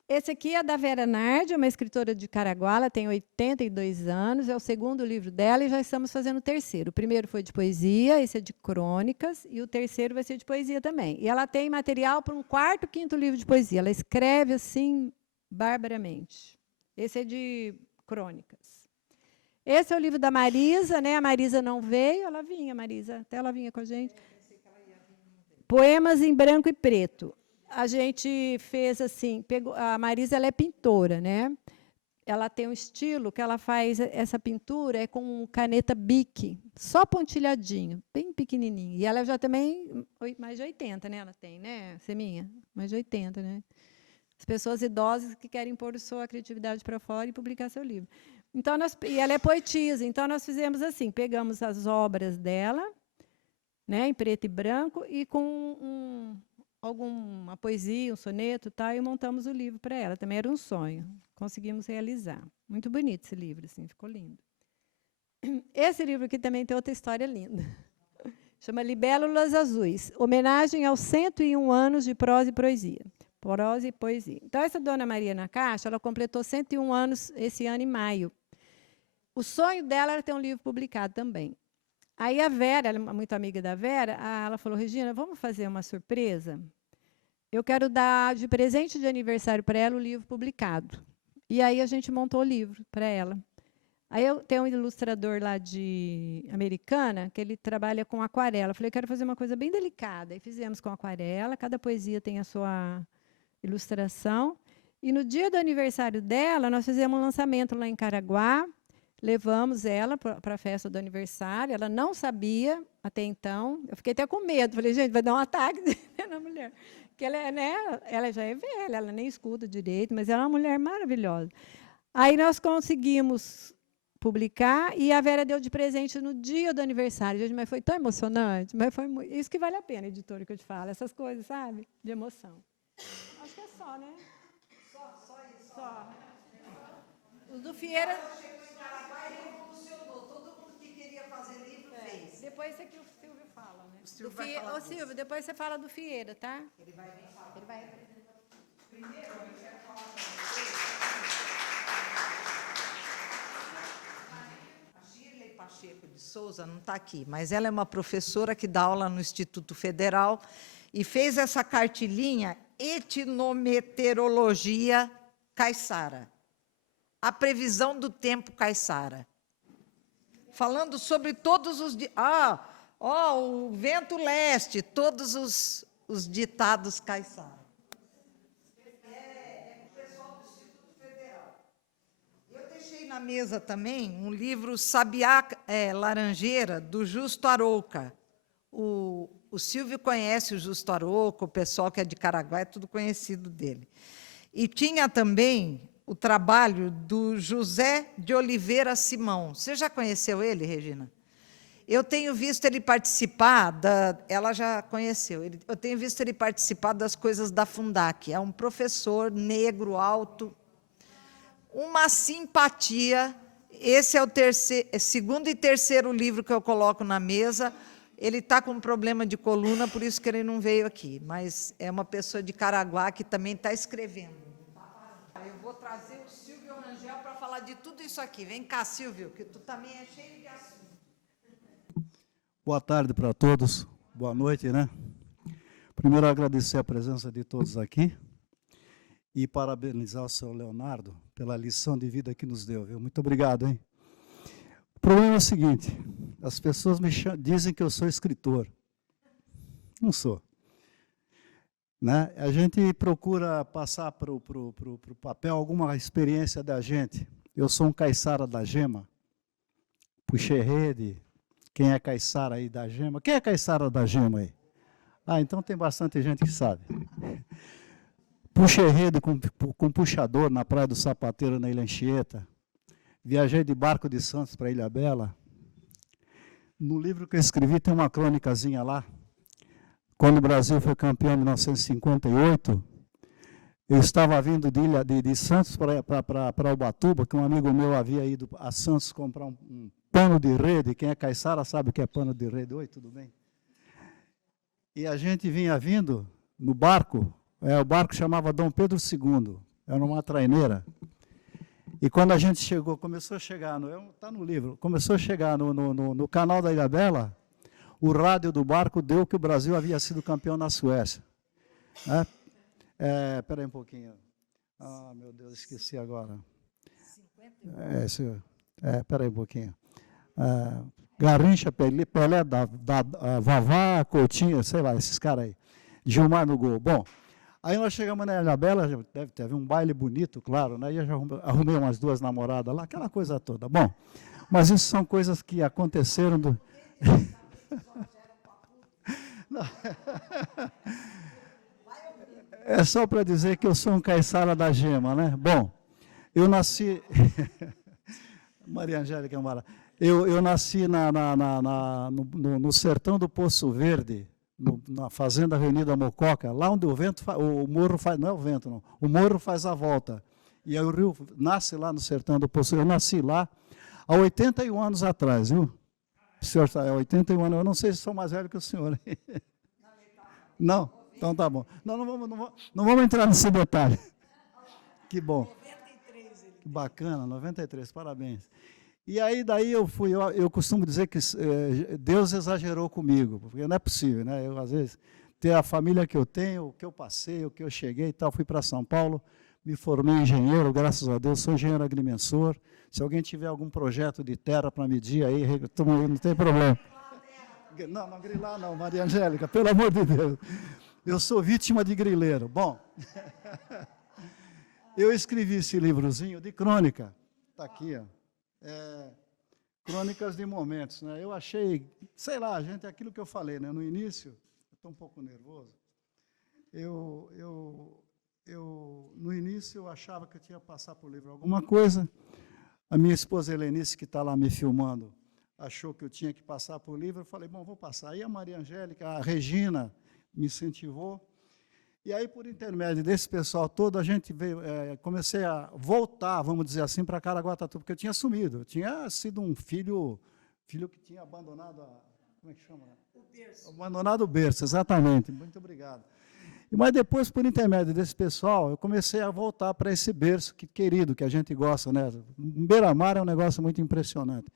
Esse aqui é da Vera Nardi, uma escritora de Caraguá, ela tem 82 anos, é o 2º livro dela e já estamos fazendo o 3º. O primeiro foi de poesia, esse é de crônicas, e o 3º vai ser de poesia também. E ela tem material para um 4º, 5º livro de poesia. Ela escreve assim, barbaramente. Esse é de crônicas. Esse é o livro da Marisa, né? A Marisa não veio, ela vinha, Marisa, até ela vinha com a gente. Poemas em branco e preto. A gente fez assim, a Marisa ela é pintora, né? Ela tem um estilo que ela faz essa pintura é com caneta Bic, só pontilhadinho, bem pequenininho. E ela já também mais de 80, né? Ela tem, né? Seminha, mais de 80, né? As pessoas idosas que querem pôr sua criatividade para fora e publicar seu livro. Então e ela é poetisa, então nós fizemos assim, pegamos as obras dela, né, em preto e branco e com alguma poesia, um soneto, tá, e montamos o livro para ela. Também era um sonho. Conseguimos realizar. Muito bonito esse livro, assim, ficou lindo. Esse livro aqui também tem outra história linda. Chama Libélulas Azuis, homenagem aos 101 anos de prosa e poesia. Prosa e poesia. Então, essa Dona Maria na Caixa, ela completou 101 anos esse ano, em maio. O sonho dela era ter um livro publicado também. Aí a Vera, ela é muito amiga da Vera, ela falou, Regina, vamos fazer uma surpresa? Eu quero dar de presente de aniversário para ela o livro publicado. E aí a gente montou o livro para ela. Aí eu tenho um ilustrador lá de Americana, que ele trabalha com aquarela. Eu falei, eu quero fazer uma coisa bem delicada. E fizemos com aquarela, cada poesia tem a sua ilustração. E no dia do aniversário dela, nós fizemos um lançamento lá em Caraguá, levamos ela para a festa do aniversário, ela não sabia até então, eu fiquei até com medo, falei, gente, vai dar um ataque na mulher, porque ela, né, ela já é velha, ela nem escuta direito, mas ela é uma mulher maravilhosa. Aí nós conseguimos publicar, e a Vera deu de presente no dia do aniversário, gente, mas foi tão emocionante, mas foi isso que vale a pena, editora, que eu te falo, essas coisas, sabe, de emoção. Acho que é só, né? Só isso. Só. Os do Fieira... Depois é que o Silvio fala, né? Ô, Silvio, depois você fala do Fieira, tá? Ele vai vir falar. Ele vai apresentar. Primeiro, eu quero falar para vocês. A Shirley Pacheco de Souza não está aqui, mas ela é uma professora que dá aula no Instituto Federal e fez essa cartilinha Etnometeorologia Caiçara. A previsão do tempo caiçara. Falando sobre todos os... o vento leste, todos os ditados caiçara. É o pessoal do Instituto Federal. Eu deixei na mesa também um livro Sabiá Laranjeira, do Justo Arouca. O Silvio conhece o Justo Arouca, o pessoal que é de Caraguá é tudo conhecido dele. E tinha também o trabalho do José de Oliveira Simão. Você já conheceu ele, Regina? Eu tenho visto ele participar ela já conheceu. Eu tenho visto ele participar das coisas da Fundac. É um professor negro, alto, uma simpatia. Esse é o segundo e terceiro livro que eu coloco na mesa. Ele está com um problema de coluna, por isso que ele não veio aqui. Mas é uma pessoa de Caraguá que também está escrevendo. Eu vou trazer o Silvio Rangel para falar de tudo isso aqui. Vem cá, Silvio, que tu também é cheio de assunto. Boa tarde para todos. Boa noite, né? Primeiro, agradecer a presença de todos aqui e parabenizar o seu Leonardo pela lição de vida que nos deu, viu? Muito obrigado, hein? O problema é o seguinte, as pessoas dizem que eu sou escritor. Não sou. Né? A gente procura passar para o papel alguma experiência da gente. Eu sou um caiçara da gema, puxei rede. Quem é caiçara aí da gema? Quem é caiçara da gema aí? Ah, então tem bastante gente que sabe. Puxei rede com puxador na Praia do Sapateiro, na Ilha Anchieta. Viajei de barco de Santos para Ilha Bela. No livro que eu escrevi tem uma crônicazinha lá. Quando o Brasil foi campeão em 1958, eu estava vindo de Santos para Ubatuba, que um amigo meu havia ido a Santos comprar um pano de rede. Quem é caiçara sabe o que é pano de rede. Oi, tudo bem? E a gente vinha vindo no barco, o barco chamava Dom Pedro II, era uma traineira. E quando a gente chegou, começou a chegar, está no livro, começou a chegar no canal da Ilha Bela, o rádio do barco deu que o Brasil havia sido campeão na Suécia. Espera aí um pouquinho. Ah, meu Deus, esqueci agora. Espera aí um pouquinho. Garrincha, Pelé, Vavá, Coutinho, sei lá, esses caras aí. Gilmar no gol. Bom, aí nós chegamos na Ilha Bela, deve ter um baile bonito, claro, né? E eu já arrumei umas 2 namoradas lá, aquela coisa toda. Bom, mas isso são coisas que aconteceram do... É só para dizer que eu sou um caiçara da gema, né? Bom, eu nasci... Maria Angélica Ambara. Eu nasci no sertão do Poço Verde, na fazenda Avenida Mococa, lá onde o vento, o morro faz, não é o vento não, o morro faz a volta. E aí o rio nasce lá no sertão do Poço Verde. Eu nasci lá há 81 anos atrás, viu? O senhor está, 81 anos, eu não sei se sou mais velho que o senhor. Não? Então tá bom. Não vamos entrar nesse detalhe. Que bom. Que bacana, 93, parabéns. E aí, daí eu costumo dizer que Deus exagerou comigo, porque não é possível, né? Eu, às vezes, ter a família que eu tenho, o que eu passei, o que eu cheguei e tal, fui para São Paulo, me formei engenheiro, graças a Deus, sou engenheiro agrimensor. Se alguém tiver algum projeto de terra para medir aí, não tem problema. Não grilar não, Maria Angélica, pelo amor de Deus. Eu sou vítima de grileiro. Bom, eu escrevi esse livrozinho de crônica, está aqui, ó. Crônicas de momentos, né? Eu achei, sei lá, gente, aquilo que eu falei, né? No início, estou um pouco nervoso. No início eu achava que eu tinha que passar por livro alguma coisa. A minha esposa Helenice, que está lá me filmando, achou que eu tinha que passar por livro. Eu falei, bom, vou passar. Aí a Maria Angélica, a Regina, me incentivou. E aí, por intermédio desse pessoal todo, a gente veio, comecei a voltar, vamos dizer assim, para Caraguatatuba, porque eu tinha sumido. Eu tinha sido um filho que tinha abandonado como é que chama? O berço. Abandonado o berço, exatamente. Muito obrigado. Mas depois, por intermédio desse pessoal, eu comecei a voltar para esse berço querido, que a gente gosta, né? Beira-mar é um negócio muito impressionante.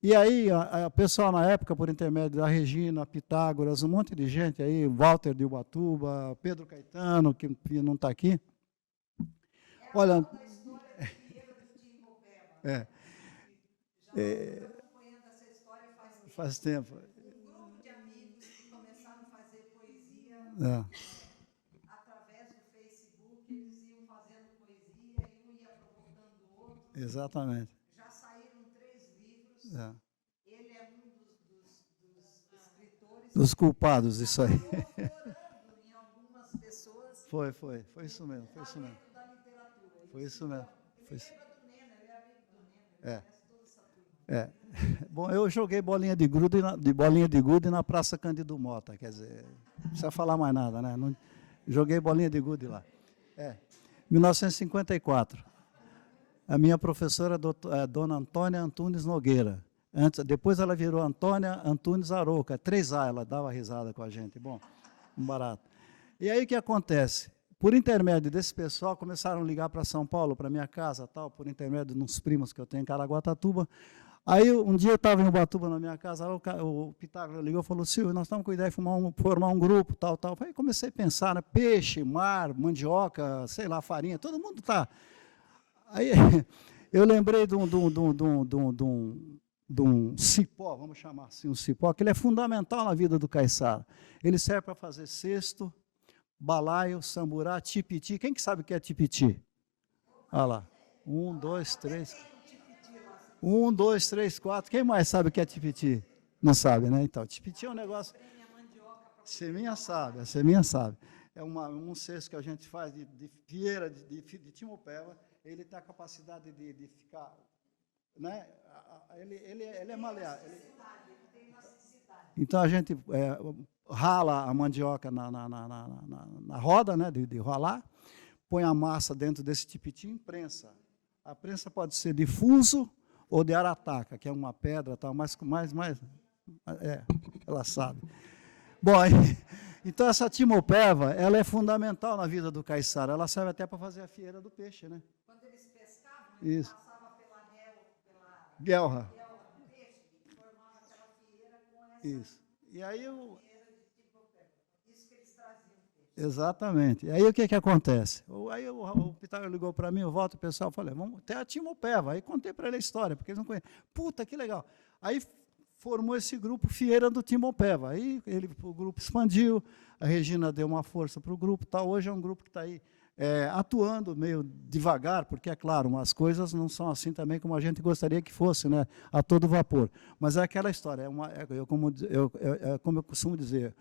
E aí, o pessoal na época, por intermédio da Regina, Pitágoras, um monte de gente aí, Walter de Ubatuba, Pedro Caetano, que não está aqui. Olha... Faz tempo. Um grupo de amigos que começaram a fazer poesia através do Facebook, eles iam fazendo poesia e um ia provocando o outro. Exatamente. Já saíram 3 livros. Ele é um dos escritores. Dos culpados, isso aí. Em algumas pessoas. Foi isso mesmo, foi isso mesmo. Foi isso mesmo. Ele lembra do Nena, ele é amigo do Nena, ele conhece toda essa turma. Bom, eu joguei bolinha de gude na Praça Cândido Mota, quer dizer, não precisa falar mais nada, né? Joguei bolinha de gude lá. 1954. A minha professora é Dona Antônia Antunes Nogueira. Depois ela virou Antônia Antunes Arouca, 3A, ela dava risada com a gente. Bom, um barato. E aí o que acontece? Por intermédio desse pessoal, começaram a ligar para São Paulo, para minha casa, tal, por intermédio de uns primos que eu tenho em Caraguatatuba. Aí, um dia eu estava em Ubatuba, na minha casa, o Pitágoras ligou e falou, Silvio, nós estamos com a ideia de formar um grupo, tal, tal. Aí comecei a pensar, né, peixe, mar, mandioca, sei lá, farinha, todo mundo está. Aí eu lembrei de um cipó, vamos chamar assim, um cipó, que ele é fundamental na vida do caiçara. Ele serve para fazer cesto, balaio, samburá, tipiti. Quem que sabe o que é tipiti? Olha lá. 1, 2, 3... 1, 2, 3, 4. Quem mais sabe o que é tipiti? Não sabe, né? Então, tipiti é um negócio... Seminha sabe, a Seminha sabe. É um cesto que a gente faz de fieira, de timopeba. Ele tem a capacidade de ficar... Né? Ele é maleável. Então, a gente rala a mandioca na roda, né? de rolar, põe a massa dentro desse tipiti e imprensa. A prensa pode ser de fuso ou de arataca, que é uma pedra, tal, mais ela sabe. Bom, então essa timopeba, ela é fundamental na vida do caiçara, ela serve até para fazer a fieira do peixe, né? Quando eles pescavam, eles passavam pela guelra. do peixe, e formavam aquela fieira com essa Isso. E aí isso que eles traziam. Exatamente. E aí o que acontece? Aí o Pitágoras ligou para mim, eu volto, o pessoal, falei, vamos ter a timopeba. Aí contei para ele a história, porque eles não conhecem. Puta, que legal. Aí formou esse grupo Fieira do Timopeba. Aí o grupo expandiu, a Regina deu uma força para o grupo. Tá, hoje é um grupo que está aí atuando meio devagar, porque, é claro, as coisas não são assim também como a gente gostaria que fosse, né, a todo vapor. Mas é aquela história, como eu costumo dizer,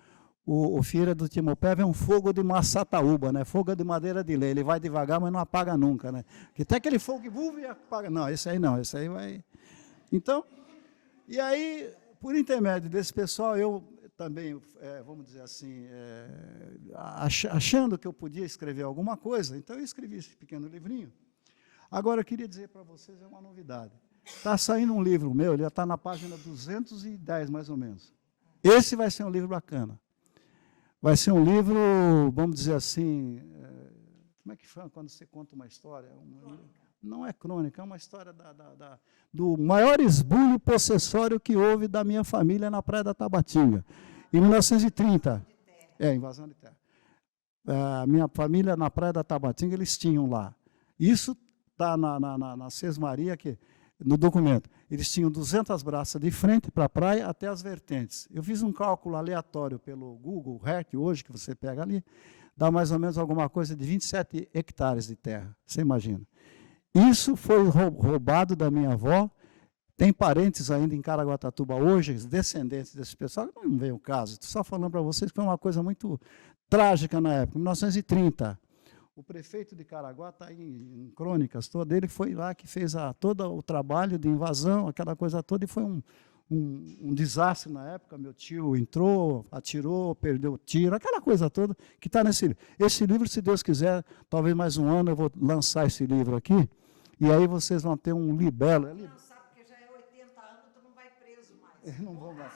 o Fieira do Timopeba é um fogo de maçataúba, né? Fogo de madeira de lei. Ele vai devagar, mas não apaga nunca, né? Que tem aquele fogo que apaga. Não, esse aí não, esse aí vai. Então, e aí, por intermédio desse pessoal, eu também, vamos dizer assim, achando que eu podia escrever alguma coisa, então eu escrevi esse pequeno livrinho. Agora, eu queria dizer para vocês, é uma novidade. Está saindo um livro meu, ele já está na página 210, mais ou menos. Esse vai ser um livro bacana. Vai ser um livro, vamos dizer assim, como é que fala quando você conta uma história? Não é crônica, é uma história do maior esbulho possessório que houve da minha família na Praia da Tabatinga, em 1930. Invasão de terra. A minha família na Praia da Tabatinga, eles tinham lá. Isso está na Sesmaria, no documento. Eles tinham 200 braças de frente para a praia até as vertentes. Eu fiz um cálculo aleatório pelo Google Earth, hoje, que você pega ali, dá mais ou menos alguma coisa de 27 hectares de terra, você imagina. Isso foi roubado da minha avó, tem parentes ainda em Caraguatatuba hoje, descendentes desse pessoal, não vem o caso, estou só falando para vocês que foi uma coisa muito trágica na época, em 1930. O prefeito de Caraguá está em crônicas toda, ele foi lá que fez todo o trabalho de invasão, aquela coisa toda, e foi um desastre na época. Meu tio entrou, atirou, perdeu o tiro, aquela coisa toda que está nesse livro. Esse livro, se Deus quiser, talvez mais um ano eu vou lançar esse livro aqui, e aí vocês vão ter um libelo. Não sabe, porque já é 80 anos, tu não vai preso mais. Não vou mais.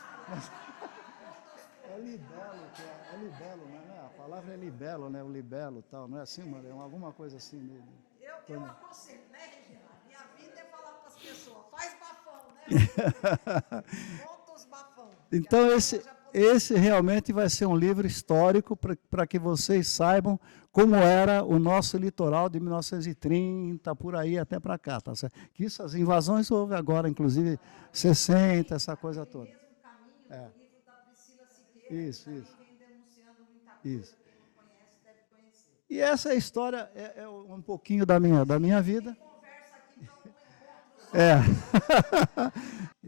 É libelo, né? A palavra é libelo, né? O libelo, tal, não é assim, Maria? Alguma coisa assim mesmo. Eu aconselho, né, Regina? Minha vida é falar para as pessoas, faz bafão, né? Conta os bafão. Então, esse realmente vai ser um livro histórico para que vocês saibam como era o nosso litoral de 1930, por aí até para cá, tá certo? Que essas invasões houve agora, inclusive 60, essa coisa toda. Isso. Isso. E essa história é um pouquinho da minha vida.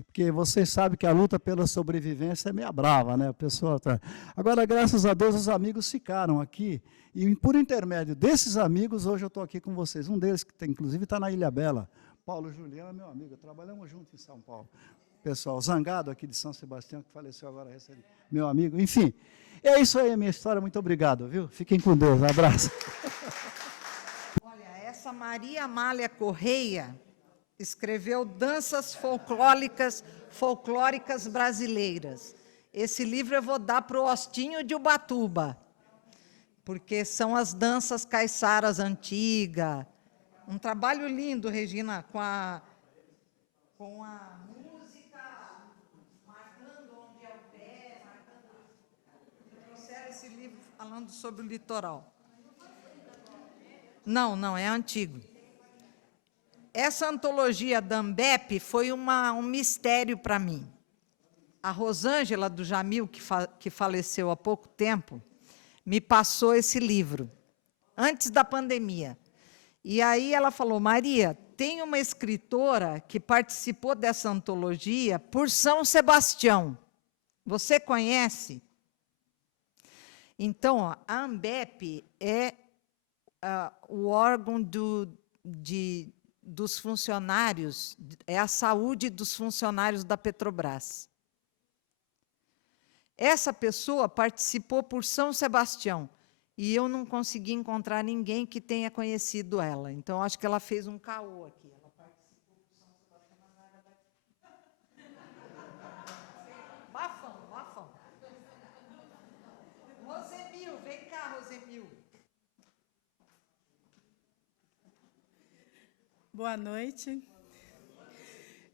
Porque vocês sabem que a luta pela sobrevivência é meio brava, né? A pessoa tá... Agora, graças a Deus, os amigos ficaram aqui. E por intermédio desses amigos, hoje eu estou aqui com vocês. Um deles, que inclusive está na Ilha Bela, Paulo Julião, é meu amigo. Trabalhamos juntos em São Paulo. Pessoal, Zangado aqui de São Sebastião, que faleceu agora recente, meu amigo. Enfim, é isso aí a minha história. Muito obrigado, viu? Fiquem com Deus. Um abraço. Olha, essa Essa Maria Amália Correia escreveu Danças Folclóricas Brasileiras. Esse livro eu vou dar para o Ostinho de Ubatuba, porque são as danças caiçaras antigas. Um trabalho lindo, Regina, com a música, marcando onde é o pé, trouxeram esse livro falando sobre o litoral. Não, é antigo. Essa antologia da Ambep foi um mistério para mim. A Rosângela do Jamil, que faleceu há pouco tempo, me passou esse livro, antes da pandemia. E aí ela falou, Maria, tem uma escritora que participou dessa antologia por São Sebastião. Você conhece? Então, ó, a Ambep é o órgão dos funcionários, é a saúde dos funcionários da Petrobras. Essa pessoa participou por São Sebastião, e eu não consegui encontrar ninguém que tenha conhecido ela. Então, acho que ela fez um caô aqui. Ela participou por São Sebastião, mas não era daqui. Bafão. Rosemil, vem cá, Rosemil. Boa noite.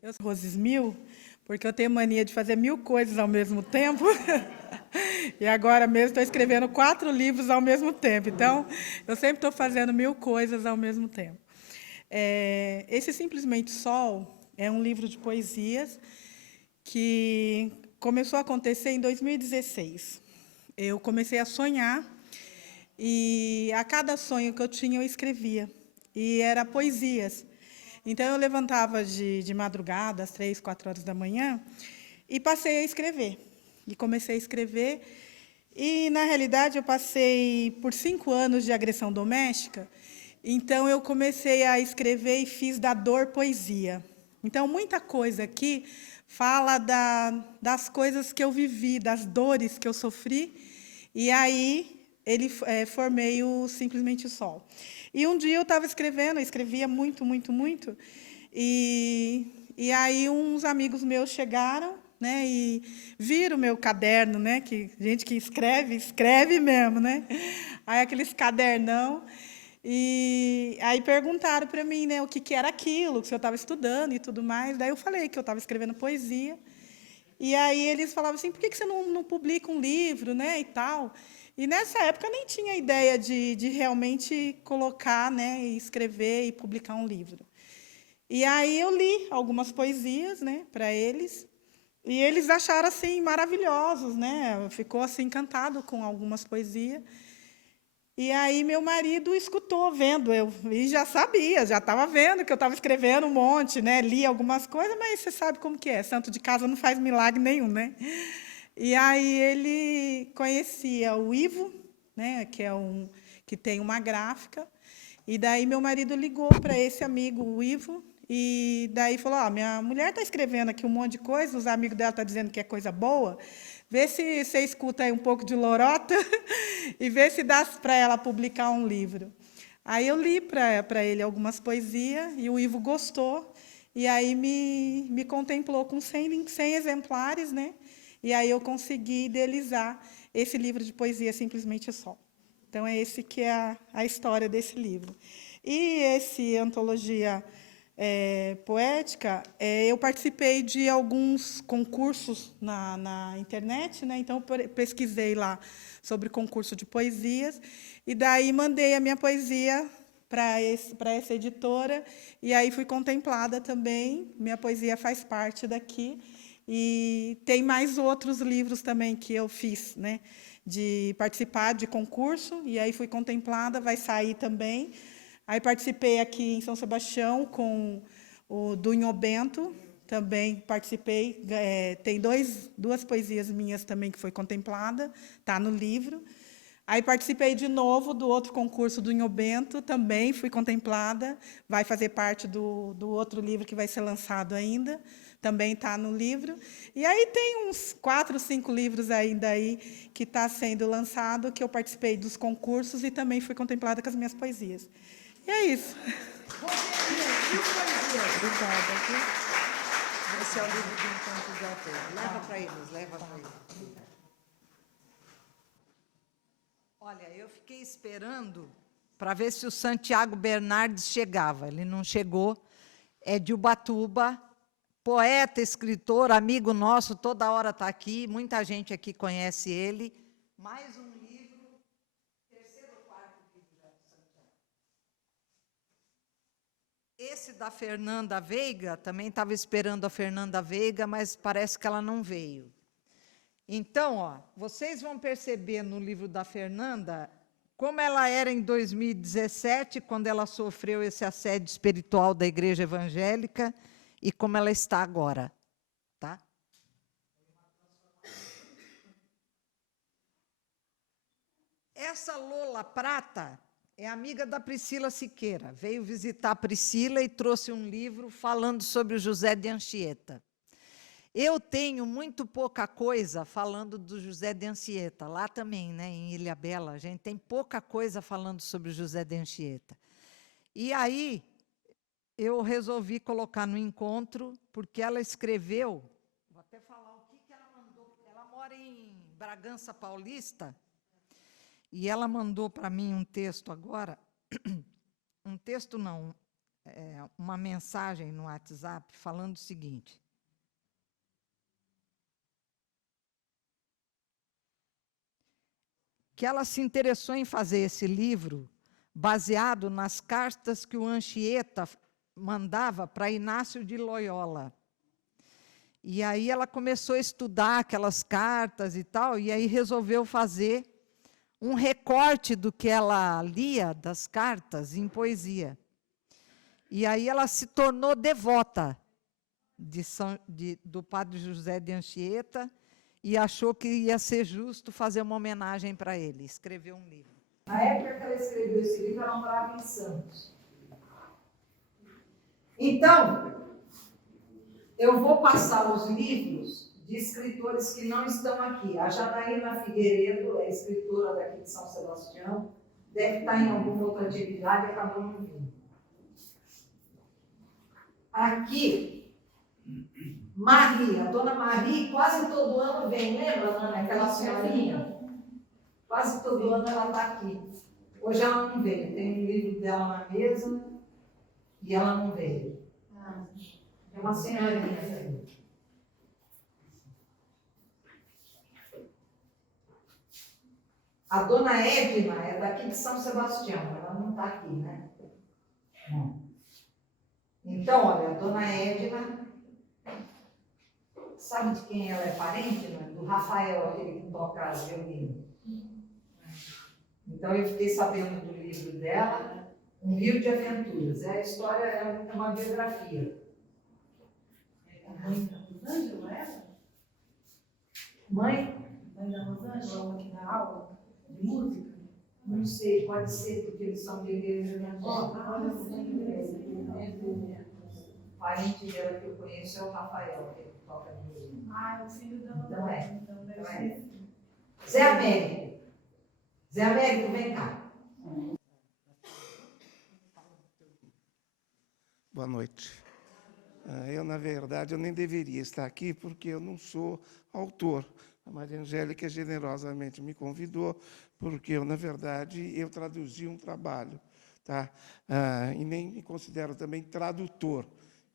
Eu sou Rosemil, porque eu tenho mania de fazer 1000 coisas ao mesmo tempo. E agora mesmo estou escrevendo 4 livros ao mesmo tempo. Então, eu sempre estou fazendo 1000 coisas ao mesmo tempo. Esse Simplesmente Sol é um livro de poesias que começou a acontecer em 2016. Eu comecei a sonhar e a cada sonho que eu tinha, eu escrevia. E era poesias. Então, eu levantava de madrugada, às 3, 4 horas da manhã, e passei a escrever. E comecei a escrever. E, na realidade, eu passei por 5 anos de agressão doméstica. Então, eu comecei a escrever e fiz da dor poesia. Então, muita coisa aqui fala das coisas que eu vivi, das dores que eu sofri. E aí, formei o Simplesmente Sol. E um dia eu estava escrevendo, eu escrevia muito, e aí uns amigos meus chegaram, né, e viram o meu caderno, né, que gente que escreve mesmo, né, aí aqueles cadernão, e aí perguntaram para mim, né, o que era aquilo, que eu estava estudando e tudo mais. Daí eu falei que eu estava escrevendo poesia, e aí eles falavam assim, por que você não publica um livro, né, e tal. E, nessa época, eu nem tinha ideia de realmente colocar, né, escrever e publicar um livro. E aí eu li algumas poesias, né, para eles, e eles acharam assim, maravilhosos, né, ficou assim, encantado com algumas poesias. E aí meu marido escutou, vendo, e já sabia, já estava vendo que eu estava escrevendo um monte, né, li algumas coisas, mas você sabe como que é, santo de casa não faz milagre nenhum, né? E aí ele conhecia o Ivo, né, que tem uma gráfica, e daí meu marido ligou para esse amigo, o Ivo, e daí falou, minha mulher está escrevendo aqui um monte de coisa, os amigos dela estão dizendo que é coisa boa, vê se você escuta aí um pouco de lorota e vê se dá para ela publicar um livro. Aí eu li para ele algumas poesias, e o Ivo gostou, e aí me contemplou com 100 exemplares, né? E aí eu consegui idealizar esse livro de poesia Simplesmente Sol. Então, é esse que é a história desse livro. E esse antologia poética, eu participei de alguns concursos na internet, né? Então, eu pesquisei lá sobre concurso de poesias, e daí mandei a minha poesia para essa editora, e aí fui contemplada também. Minha poesia faz parte daqui. E tem mais outros livros também que eu fiz, né, de participar de concurso, e aí fui contemplada, vai sair também. Aí participei aqui em São Sebastião com o Dunho Bento, também participei, tem duas poesias minhas também que foi contemplada, está no livro. Aí participei de novo do outro concurso do Dunho Bento, também fui contemplada, vai fazer parte do outro livro que vai ser lançado ainda, também está no livro. E aí tem uns 4, 5 livros ainda aí que está sendo lançado, que eu participei dos concursos e também fui contemplada com as minhas poesias. E é isso. Obrigada. Esse é o livro de Encontro de Autores. Leva para eles, leva para eles. Olha, eu fiquei esperando para ver se o Santiago Bernardes chegava. Ele não chegou. É de Ubatuba, poeta, escritor, amigo nosso, toda hora está aqui. Muita gente aqui conhece ele. Mais um livro, terceiro ou quarto livro já de Santiago. Esse da Fernanda Veiga, também estava esperando a Fernanda Veiga, mas parece que ela não veio. Então, ó, vocês vão perceber no livro da Fernanda como ela era em 2017, quando ela sofreu esse assédio espiritual da Igreja Evangélica, e como ela está agora. Tá? Essa Lola Prata é amiga da Priscila Siqueira. Veio visitar a Priscila e trouxe um livro falando sobre o José de Anchieta. Eu tenho muito pouca coisa falando do José de Anchieta, lá também, né, em Ilhabela, a gente tem pouca coisa falando sobre o José de Anchieta. E aí, eu resolvi colocar no encontro, porque ela escreveu, vou até falar o que ela mandou, ela mora em Bragança Paulista, e ela mandou para mim um texto agora, um texto não, uma mensagem no WhatsApp, falando o seguinte: que ela se interessou em fazer esse livro baseado nas cartas que o Anchieta mandava para Inácio de Loyola. E aí ela começou a estudar aquelas cartas e tal, e aí resolveu fazer um recorte do que ela lia das cartas em poesia. E aí ela se tornou devota do padre José de Anchieta, e achou que ia ser justo fazer uma homenagem para ele. Escreveu um livro. Na época que ela escreveu esse livro, ela morava em Santos. Então, eu vou passar os livros de escritores que não estão aqui. A Janaína Figueiredo é escritora daqui de São Sebastião, deve estar em alguma outra atividade e acabou não vindo. Aqui, Maria, a dona Maria, quase todo ano vem, lembra, Ana, aquela senhorinha? Quase todo ano ela está aqui. Hoje ela não veio, tem um livro dela na mesa e ela não veio. É uma senhorinha também. A dona Edna é daqui de São Sebastião, ela não está aqui, né? Não. Então, olha, a dona Edna, sabe de quem ela é parente? Né? Do Rafael, aquele que toca violino. Então, eu fiquei sabendo do livro dela, Um Rio de Aventuras. A história é uma biografia. Rosângela, essa? Mãe? Mãe da Rosângela, uma que dá aula de música? Não sei, pode ser, porque eles são de igreja parente dela que eu conheço é o Rafael, que toca violino. Ah, é o filho dela. Então é. Então deve Então ser. é. Zé Américo. Zé Américo, vem cá. Boa noite. Eu, na verdade, eu nem deveria estar aqui, porque eu não sou autor. A Maria Angélica generosamente me convidou, porque eu, na verdade, eu traduzi um trabalho, tá? E nem me considero também tradutor.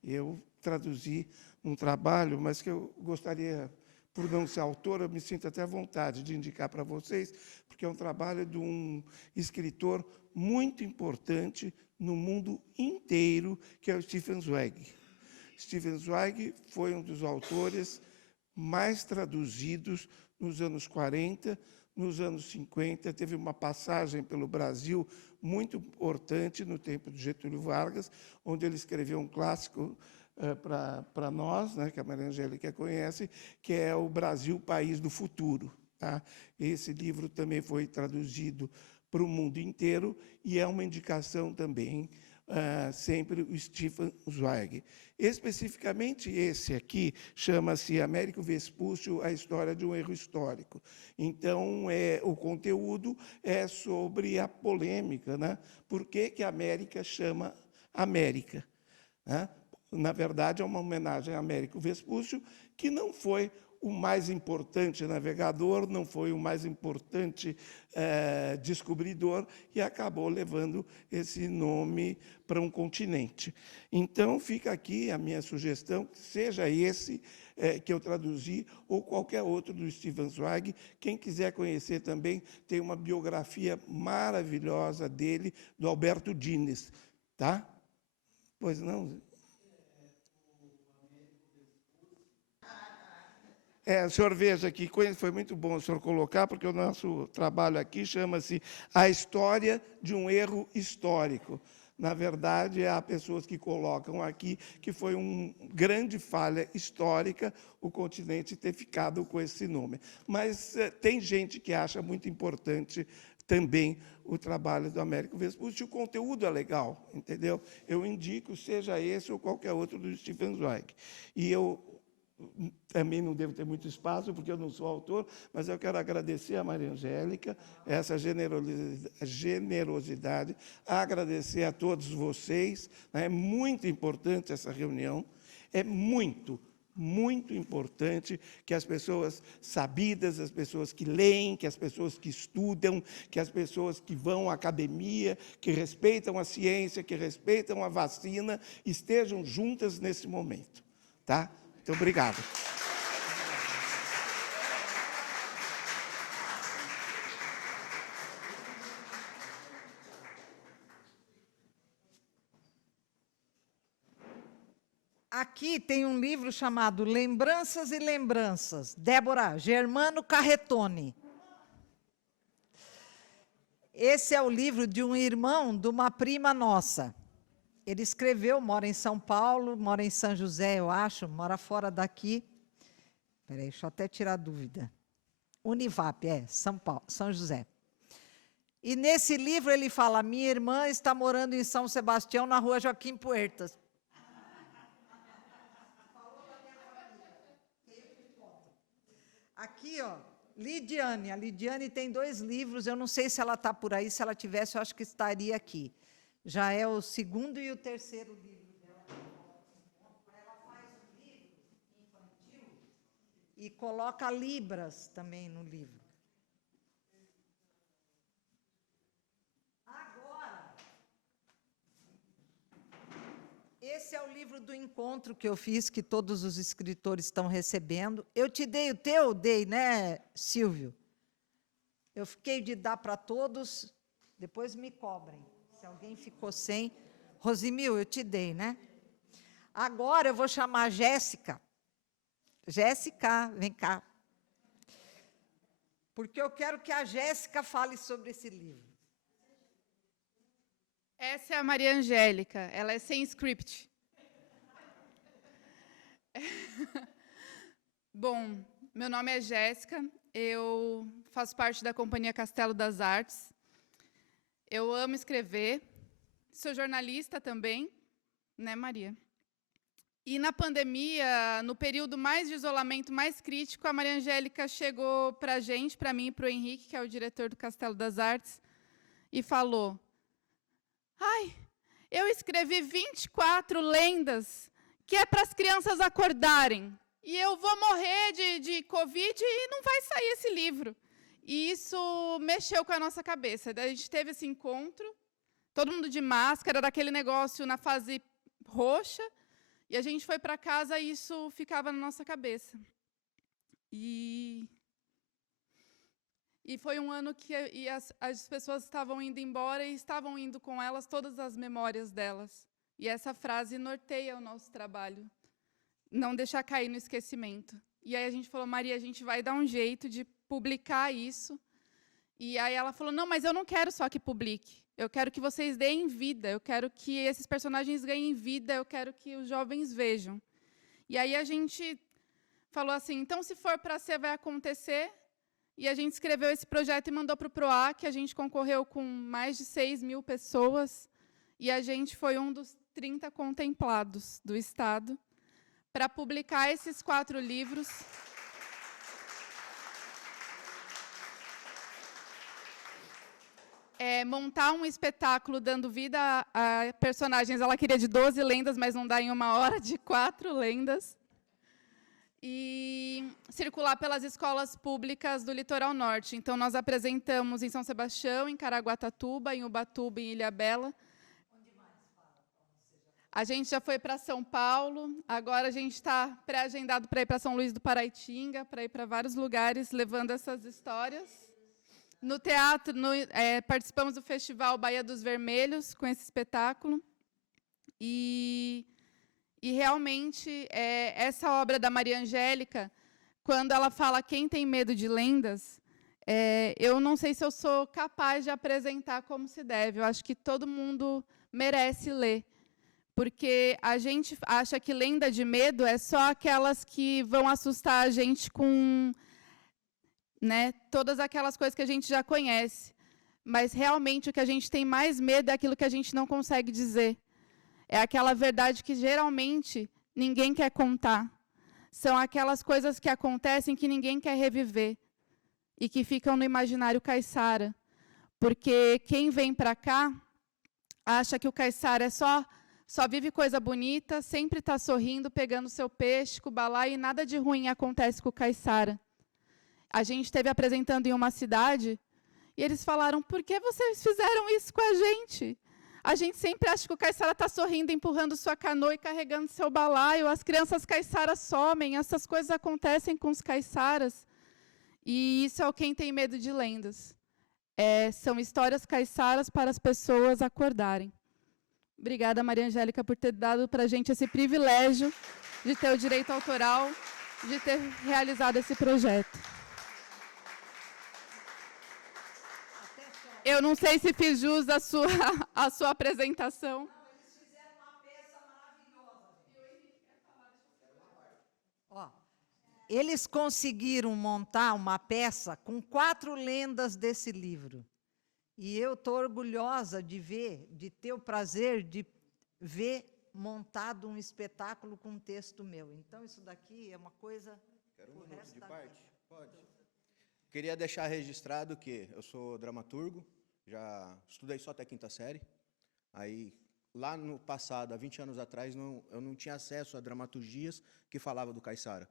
Eu traduzi um trabalho, mas que eu gostaria, por não ser autor, eu me sinto até à vontade de indicar para vocês, porque é um trabalho de um escritor muito importante no mundo inteiro, que é o Stefan Zweig. Stefan Zweig foi um dos autores mais traduzidos nos anos 40, nos anos 50, teve uma passagem pelo Brasil muito importante no tempo de Getúlio Vargas, onde ele escreveu um clássico para nós, né, que a Maria Angélica conhece, que é O Brasil, País do Futuro. Tá? Esse livro também foi traduzido para o mundo inteiro e é uma indicação também sempre o Stefan Zweig. Especificamente esse aqui chama-se Américo Vespúcio, a história de um erro histórico. Então, o conteúdo é sobre a polêmica, né? Por que a América chama América? Né? Na verdade, é uma homenagem a Américo Vespúcio, que não foi o mais importante navegador, não foi o mais importante descobridor, e acabou levando esse nome para um continente. Então, fica aqui a minha sugestão, que seja esse que eu traduzi, ou qualquer outro do Stefan Zweig. Quem quiser conhecer também, tem uma biografia maravilhosa dele, do Alberto Dines. Tá? Pois não? O senhor veja aqui, foi muito bom o senhor colocar, porque o nosso trabalho aqui chama-se A História de um Erro Histórico. Na verdade, há pessoas que colocam aqui que foi uma grande falha histórica o continente ter ficado com esse nome. Mas tem gente que acha muito importante também o trabalho do Américo Vespúcio, e o conteúdo é legal, entendeu? Eu indico, seja esse ou qualquer outro do Stefan Zweig. E eu também não devo ter muito espaço, porque eu não sou autor, mas eu quero agradecer a Maria Angélica essa generosidade, agradecer a todos vocês. É muito importante essa reunião, é muito importante que as pessoas sabidas, as pessoas que leem, que as pessoas que estudam, que as pessoas que vão à academia, que respeitam a ciência, que respeitam a vacina, estejam juntas nesse momento. Tá? Muito obrigado. Aqui tem um livro chamado Lembranças e Lembranças, Débora Germano Carretone. Esse é o livro de um irmão de uma prima nossa. Ele escreveu, mora em São Paulo, mora em São José, eu acho, mora fora daqui. Espera aí, deixa eu até tirar a dúvida. Univap, São Paulo, São José. E nesse livro ele fala, minha irmã está morando em São Sebastião, na rua Joaquim Puertas. Aqui, ó, Lidiane. A Lidiane tem 2 livros, eu não sei se ela está por aí, se ela tivesse, eu acho que estaria aqui. Já é o 2º e o 3º livro dela. Ela faz um livro infantil e coloca libras também no livro. Agora, esse é o livro do encontro que eu fiz, que todos os escritores estão recebendo. Eu te dei o teu, dei, né, Silvio? Eu fiquei de dar para todos, depois me cobrem. Se alguém ficou sem. Rosimil, eu te dei, né? Agora eu vou chamar a Jéssica. Jéssica, vem cá. Porque eu quero que a Jéssica fale sobre esse livro. Essa é a Maria Angélica, ela é sem script. Bom, meu nome é Jéssica, eu faço parte da Companhia Castelo das Artes. Eu amo escrever, sou jornalista também, né, Maria? E na pandemia, no período mais de isolamento, mais crítico, a Maria Angélica chegou para a gente, para mim e para o Henrique, que é o diretor do Castelo das Artes, e falou, ai, eu escrevi 24 lendas que é para as crianças acordarem, e eu vou morrer de Covid e não vai sair esse livro. E isso mexeu com a nossa cabeça. A gente teve esse encontro, todo mundo de máscara, daquele negócio na fase roxa, e a gente foi para casa e isso ficava na nossa cabeça. E foi um ano que as pessoas estavam indo embora e estavam indo com elas todas as memórias delas. E essa frase norteia o nosso trabalho, não deixar cair no esquecimento. E aí a gente falou, Maria, a gente vai dar um jeito de publicar isso. E aí ela falou, não, mas eu não quero só que publique. Eu quero que vocês deem vida, eu quero que esses personagens ganhem vida, eu quero que os jovens vejam. E aí a gente falou assim, então, se for para ser, vai acontecer. E a gente escreveu esse projeto e mandou para o PROAC, a gente concorreu com mais de 6.000 pessoas. e a gente foi um dos 30 contemplados do Estado para publicar esses 4 livros. Montar um espetáculo dando vida a personagens. Ela queria de 12 lendas, mas não dá em 1 hora, de 4 lendas. E circular pelas escolas públicas do Litoral Norte. Então, nós apresentamos em São Sebastião, em Caraguatatuba, em Ubatuba, em Ilhabela. A gente já foi para São Paulo, agora a gente está pré-agendado para ir para São Luís do Paraitinga, para ir para vários lugares, levando essas histórias. No teatro, participamos do Festival Baía dos Vermelhos, com esse espetáculo. E realmente, essa obra da Maria Angélica, quando ela fala quem tem medo de lendas, eu não sei se eu sou capaz de apresentar como se deve. Eu acho que todo mundo merece ler. Porque a gente acha que lenda de medo é só aquelas que vão assustar a gente com, né, todas aquelas coisas que a gente já conhece. Mas, realmente, o que a gente tem mais medo é aquilo que a gente não consegue dizer. É aquela verdade que, geralmente, ninguém quer contar. São aquelas coisas que acontecem que ninguém quer reviver e que ficam no imaginário caiçara. Porque quem vem para cá acha que o caiçara é só vive coisa bonita, sempre está sorrindo, pegando seu peixe, com o balaio, e nada de ruim acontece com o caiçara. A gente esteve apresentando em uma cidade, e eles falaram, por que vocês fizeram isso com a gente? A gente sempre acha que o caiçara está sorrindo, empurrando sua canoa e carregando seu balaio, as crianças caiçaras somem, essas coisas acontecem com os caiçaras. E isso é o Quem Tem Medo de Lendas. São histórias caiçaras para as pessoas acordarem. Obrigada, Maria Angélica, por ter dado para a gente esse privilégio de ter o direito autoral, de ter realizado esse projeto. Eu não sei se fiz jus à sua apresentação. Não, eles fizeram uma peça maravilhosa. Ó, eles conseguiram montar uma peça com 4 lendas desse livro. E eu estou orgulhosa de ter o prazer de ver montado um espetáculo com um texto meu. Então, isso daqui é uma coisa... Quero um minuto de parte? Pode. Queria deixar registrado que eu sou dramaturgo, já estudei só até 5ª série. Aí, lá no passado, há 20 anos atrás, eu não tinha acesso a dramaturgias que falavam do caiçara.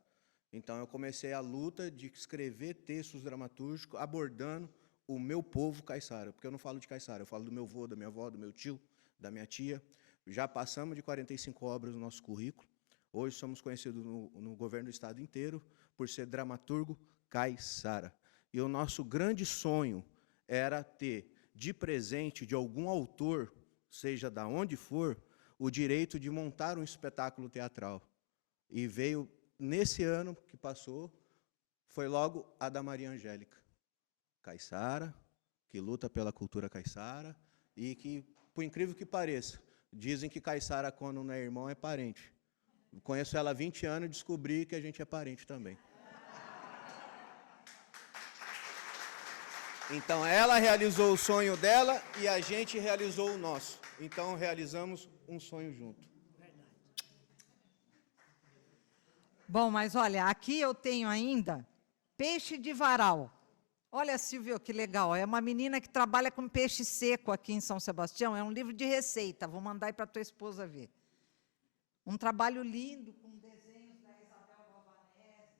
Então, eu comecei a luta de escrever textos dramatúrgicos abordando o meu povo caiçara, porque eu não falo de caiçara, eu falo do meu avô, da minha avó, do meu tio, da minha tia. Já passamos de 45 obras no nosso currículo. Hoje somos conhecidos no governo do estado inteiro por ser dramaturgo caiçara. E o nosso grande sonho era ter, de presente de algum autor, seja da onde for, o direito de montar um espetáculo teatral. E veio, nesse ano que passou, foi logo a da Maria Angélica. Caiçara, que luta pela cultura caiçara e que, por incrível que pareça, dizem que caiçara, quando não é irmão, é parente. Conheço ela há 20 anos e descobri que a gente é parente também. Então, ela realizou o sonho dela e a gente realizou o nosso. Então, realizamos um sonho junto. Bom, mas olha, aqui eu tenho ainda Peixe de Varal. Olha, Silvio, que legal. É uma menina que trabalha com peixe seco aqui em São Sebastião. É um livro de receita. Vou mandar aí para a tua esposa ver. Um trabalho lindo, com desenhos da Isabel Galvanese.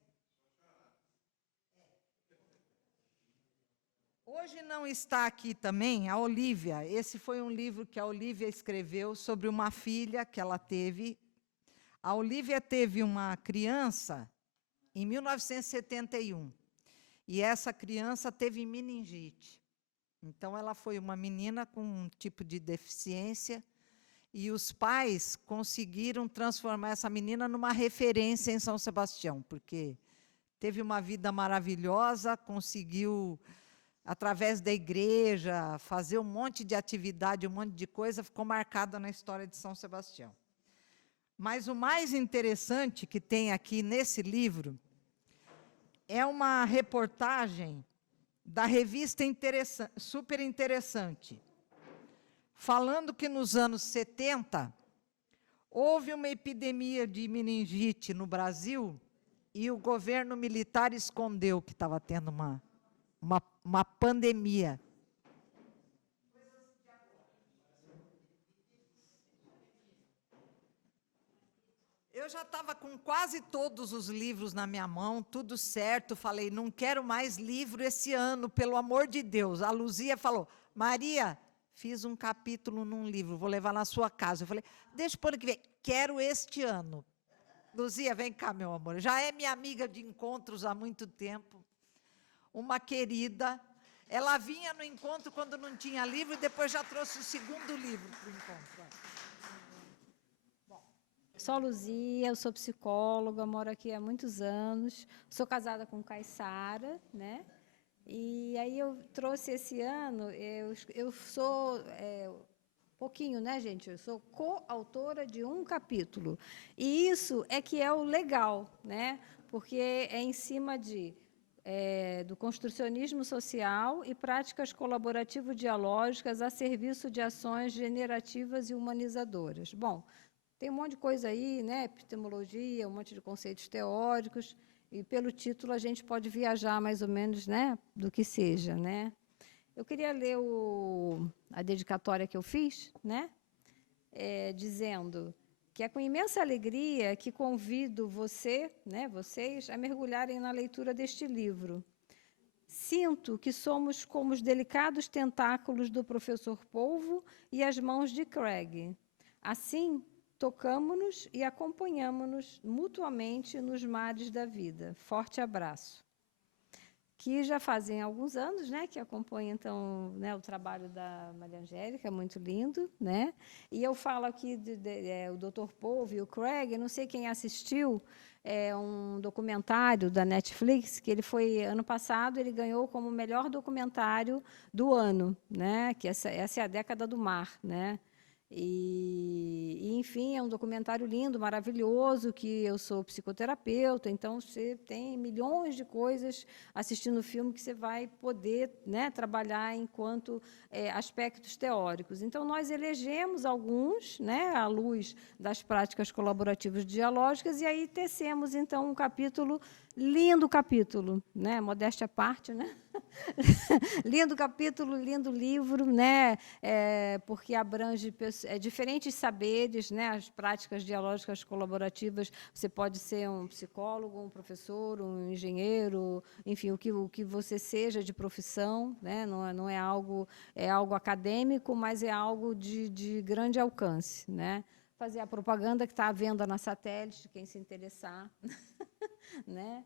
Hoje não está aqui também a Olívia. Esse foi um livro que a Olívia escreveu sobre uma filha que ela teve. A Olívia teve uma criança em 1971. E essa criança teve meningite. Então, ela foi uma menina com um tipo de deficiência, e os pais conseguiram transformar essa menina numa referência em São Sebastião, porque teve uma vida maravilhosa, conseguiu, através da igreja, fazer um monte de atividade, um monte de coisa, ficou marcada na história de São Sebastião. Mas o mais interessante que tem aqui nesse livro é uma reportagem da revista Super Interessante. falando que nos anos 70 houve uma epidemia de meningite no Brasil e o governo militar escondeu que estava tendo uma pandemia. Eu já estava com quase todos os livros na minha mão, tudo certo. Falei, não quero mais livro esse ano, pelo amor de Deus. A Luzia falou, Maria, fiz um capítulo num livro, vou levar na sua casa. Eu falei, deixa por ano que vem, quero este ano. Luzia, vem cá, meu amor. Já é minha amiga de encontros há muito tempo. Uma querida. Ela vinha no encontro quando não tinha livro e depois já trouxe o segundo livro para o encontro. Sou Luzia, eu sou psicóloga, moro aqui há muitos anos, sou casada com Caissara, né? E aí eu trouxe esse ano, eu sou, pouquinho, né, gente? Eu sou coautora de um capítulo. E isso é que é o legal, né? Porque é em cima do construcionismo social e práticas colaborativo-dialógicas a serviço de ações generativas e humanizadoras. Bom, tem um monte de coisa aí, né? Epistemologia, um monte de conceitos teóricos, e pelo título a gente pode viajar mais ou menos, né, do que seja, né? Eu queria ler a dedicatória que eu fiz, né? Dizendo que é com imensa alegria que convido vocês, a mergulharem na leitura deste livro. Sinto que somos como os delicados tentáculos do professor Polvo e as mãos de Craig. Assim, tocamo-nos e acompanhamo-nos mutuamente nos mares da vida. Forte abraço. Que já fazem alguns anos, né, que acompanha, então, né, o trabalho da Maria Angélica, muito lindo, né? E eu falo aqui o Dr. Polvo e o Craig, não sei quem assistiu, um documentário da Netflix, que ele foi, ano passado, ele ganhou como melhor documentário do ano, né, que essa é a década do mar, né? Enfim, é um documentário lindo, maravilhoso, que eu sou psicoterapeuta, então você tem milhões de coisas assistindo o filme que você vai poder, né, trabalhar enquanto aspectos teóricos. Então, nós elegemos alguns, né, à luz das práticas colaborativas dialógicas, e aí tecemos, então, um capítulo, lindo capítulo, né, modéstia à parte, né? Lindo capítulo, lindo livro, né? Porque abrange diferentes saberes, né? As práticas dialógicas colaborativas. Você pode ser um psicólogo, um professor, um engenheiro, enfim, o que você seja de profissão, né? Não é algo acadêmico, mas é algo de grande alcance, né? Fazer a propaganda que está à venda na Satélite, quem se interessar, né?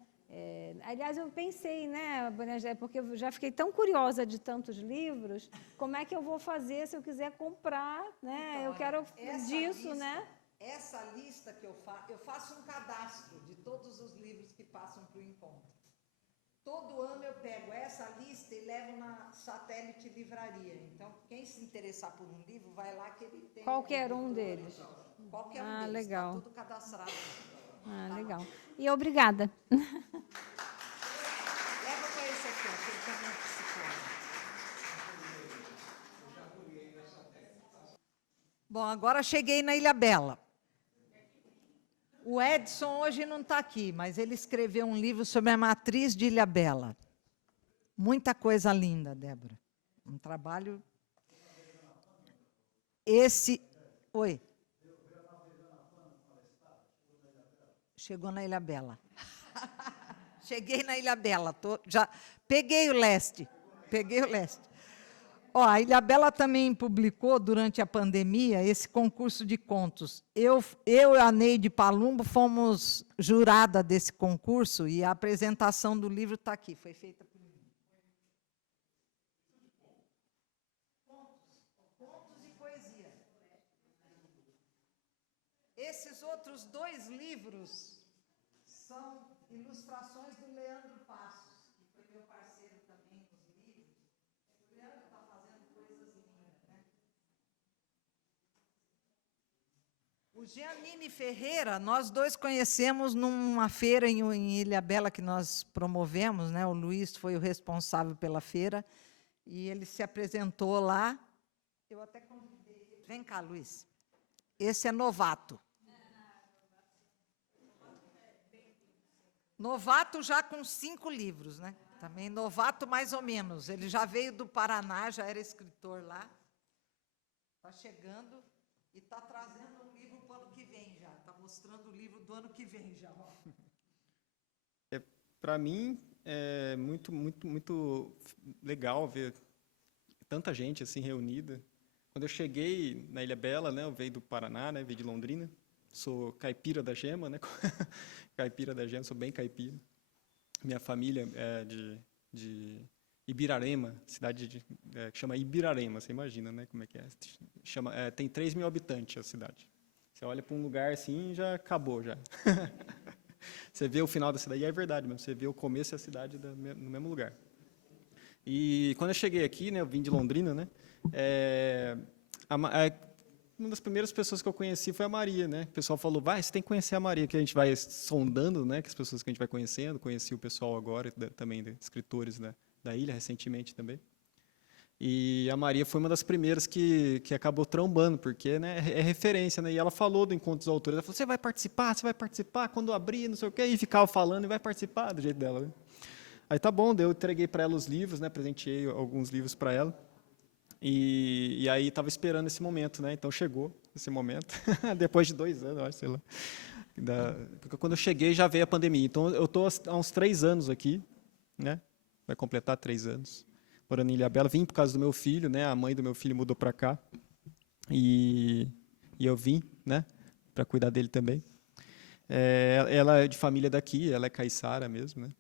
Aliás, eu pensei, né, Maria, porque eu já fiquei tão curiosa de tantos livros, como é que eu vou fazer se eu quiser comprar, né? Então, eu quero disso, lista, né? Essa lista que eu faço um cadastro de todos os livros que passam para o encontro. Todo ano eu pego essa lista e levo na Satélite Livraria. Então, quem se interessar por um livro, vai lá que ele tem... Qualquer um deles. Qualquer um deles, legal. Está tudo cadastrado. Legal. E obrigada. Leva para esse aqui, que ele também é psicólogo. Bom, agora cheguei na Ilha Bela. O Edson hoje não está aqui, mas ele escreveu um livro sobre a matriz de Ilha Bela. Muita coisa linda, Débora. Um trabalho... Oi. Chegou na Ilha Bela. Cheguei na Ilha Bela. Já peguei o leste. Ó, a Ilha Bela também publicou, durante a pandemia, esse concurso de contos. Eu e a Neide Palumbo fomos jurada desse concurso e a apresentação do livro está aqui, foi feita por mim. Contos e poesia. Esses outros 2 livros são ilustrações do Leandro Passos, que foi meu parceiro também nos livros. O Leandro está fazendo coisas lindas, né? O Giannini Ferreira, nós 2 conhecemos numa feira em Ilhabela que nós promovemos, né? O Luiz foi o responsável pela feira, e ele se apresentou lá. Eu até convidei Vem cá, Luiz. Esse é novato. Novato já com 5 livros, né? Também novato mais ou menos. Ele já veio do Paraná, já era escritor lá. Está chegando e está trazendo um livro para o ano que vem já. Está mostrando o livro do ano que vem já. Para mim, é muito legal ver tanta gente assim reunida. Quando eu cheguei na Ilha Bela, né, eu veio do Paraná, né, veio de Londrina. Sou caipira da gema, né? Caipira da gema, sou bem caipira. Minha família é de Ibirarema, cidade que chama Ibirarema, você imagina, né, como é que é? Tem 3 mil habitantes a cidade. Você olha para um lugar assim, já acabou, já. Você vê o final da cidade, e é verdade mesmo, você vê o começo e a cidade no mesmo lugar. E quando eu cheguei aqui, né, eu vim de Londrina, né, uma das primeiras pessoas que eu conheci foi a Maria, né? O pessoal falou, você tem que conhecer a Maria, que a gente vai sondando, né, que as pessoas que a gente vai conhecendo, conheci o pessoal agora, também de escritores da ilha, recentemente também. E a Maria foi uma das primeiras que acabou trombando, porque, né, é referência, né? E ela falou do Encontro dos Autores, ela falou, você vai participar, quando abrir, não sei o quê, e ficava falando, e vai participar, do jeito dela, né? Aí tá bom, eu entreguei para ela os livros, né, presenteei alguns livros para ela. E aí estava esperando esse momento, né? Então chegou esse momento, depois de 2 anos, eu acho, sei lá. Porque quando eu cheguei já veio a pandemia. Então eu estou há uns 3 anos aqui, né? Vai completar 3 anos, morando em Ilhabela. Vim por causa do meu filho, né? A mãe do meu filho mudou para cá e eu vim, né? Para cuidar dele também. Ela é de família daqui, ela é caiçara mesmo, né?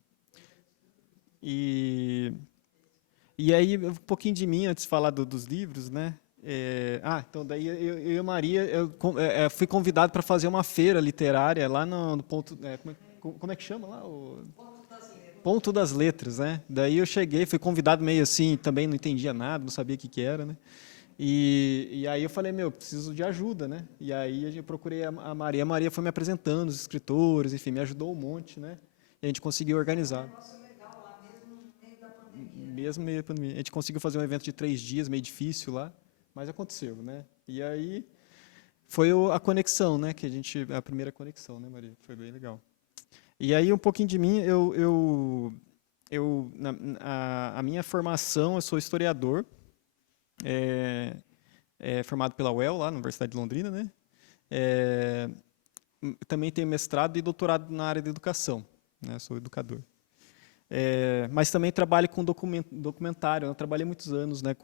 E aí, um pouquinho de mim, antes de falar dos livros, né? Então, daí eu e a Maria, fui convidado para fazer uma feira literária lá no ponto... como é que chama lá? Ponto das Letras, né? Daí eu cheguei, fui convidado meio assim, também não entendia nada, não sabia o que era, né? E aí eu falei, preciso de ajuda, né? E aí eu procurei a Maria foi me apresentando, os escritores, enfim, me ajudou um monte, né? E a gente conseguiu organizar. Mesmo meio pandemia. A gente conseguiu fazer um evento de 3 dias, meio difícil lá, mas aconteceu, né? E aí foi a conexão, né? A primeira conexão, né, Maria? Foi bem legal. E aí um pouquinho de mim, a minha formação, eu sou historiador, formado pela UEL, lá na Universidade de Londrina, né? Também tenho mestrado e doutorado na área de educação, né? Sou educador. Mas também trabalho com documentário. Eu trabalhei muitos anos, né,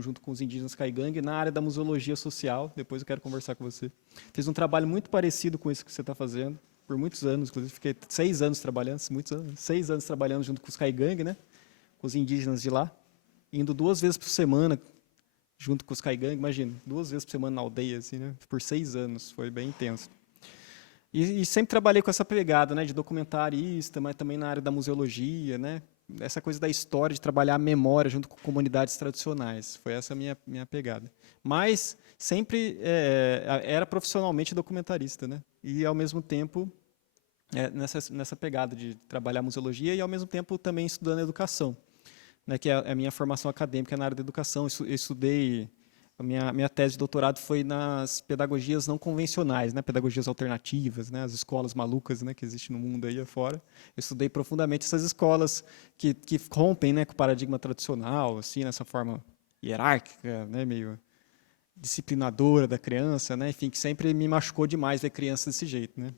junto com os indígenas Caigangue na área da museologia social. Depois eu quero conversar com você. Fiz um trabalho muito parecido com isso que você está fazendo, por muitos anos. Inclusive, fiquei 6 anos trabalhando, 6 anos trabalhando junto com os Caigangue, né, com os indígenas de lá, indo 2 vezes por semana, junto com os Caigangue. Imagina, 2 vezes por semana na aldeia, assim, né, por 6 anos. Foi bem intenso. E sempre trabalhei com essa pegada, né, de documentarista, mas também na área da museologia, né, essa coisa da história, de trabalhar a memória junto com comunidades tradicionais. Foi essa a minha pegada. Mas sempre era profissionalmente documentarista, né, e ao mesmo tempo nessa pegada de trabalhar museologia e ao mesmo tempo também estudando educação, né, que é a minha formação acadêmica na área da educação. Eu estudei... A minha tese de doutorado foi nas pedagogias não convencionais, né, pedagogias alternativas, né, as escolas malucas, né, que existem no mundo aí afora. Eu estudei profundamente essas escolas que rompem, né, com o paradigma tradicional, assim, nessa forma hierárquica, né, meio disciplinadora da criança, né, enfim, que sempre me machucou demais ver criança desse jeito, né.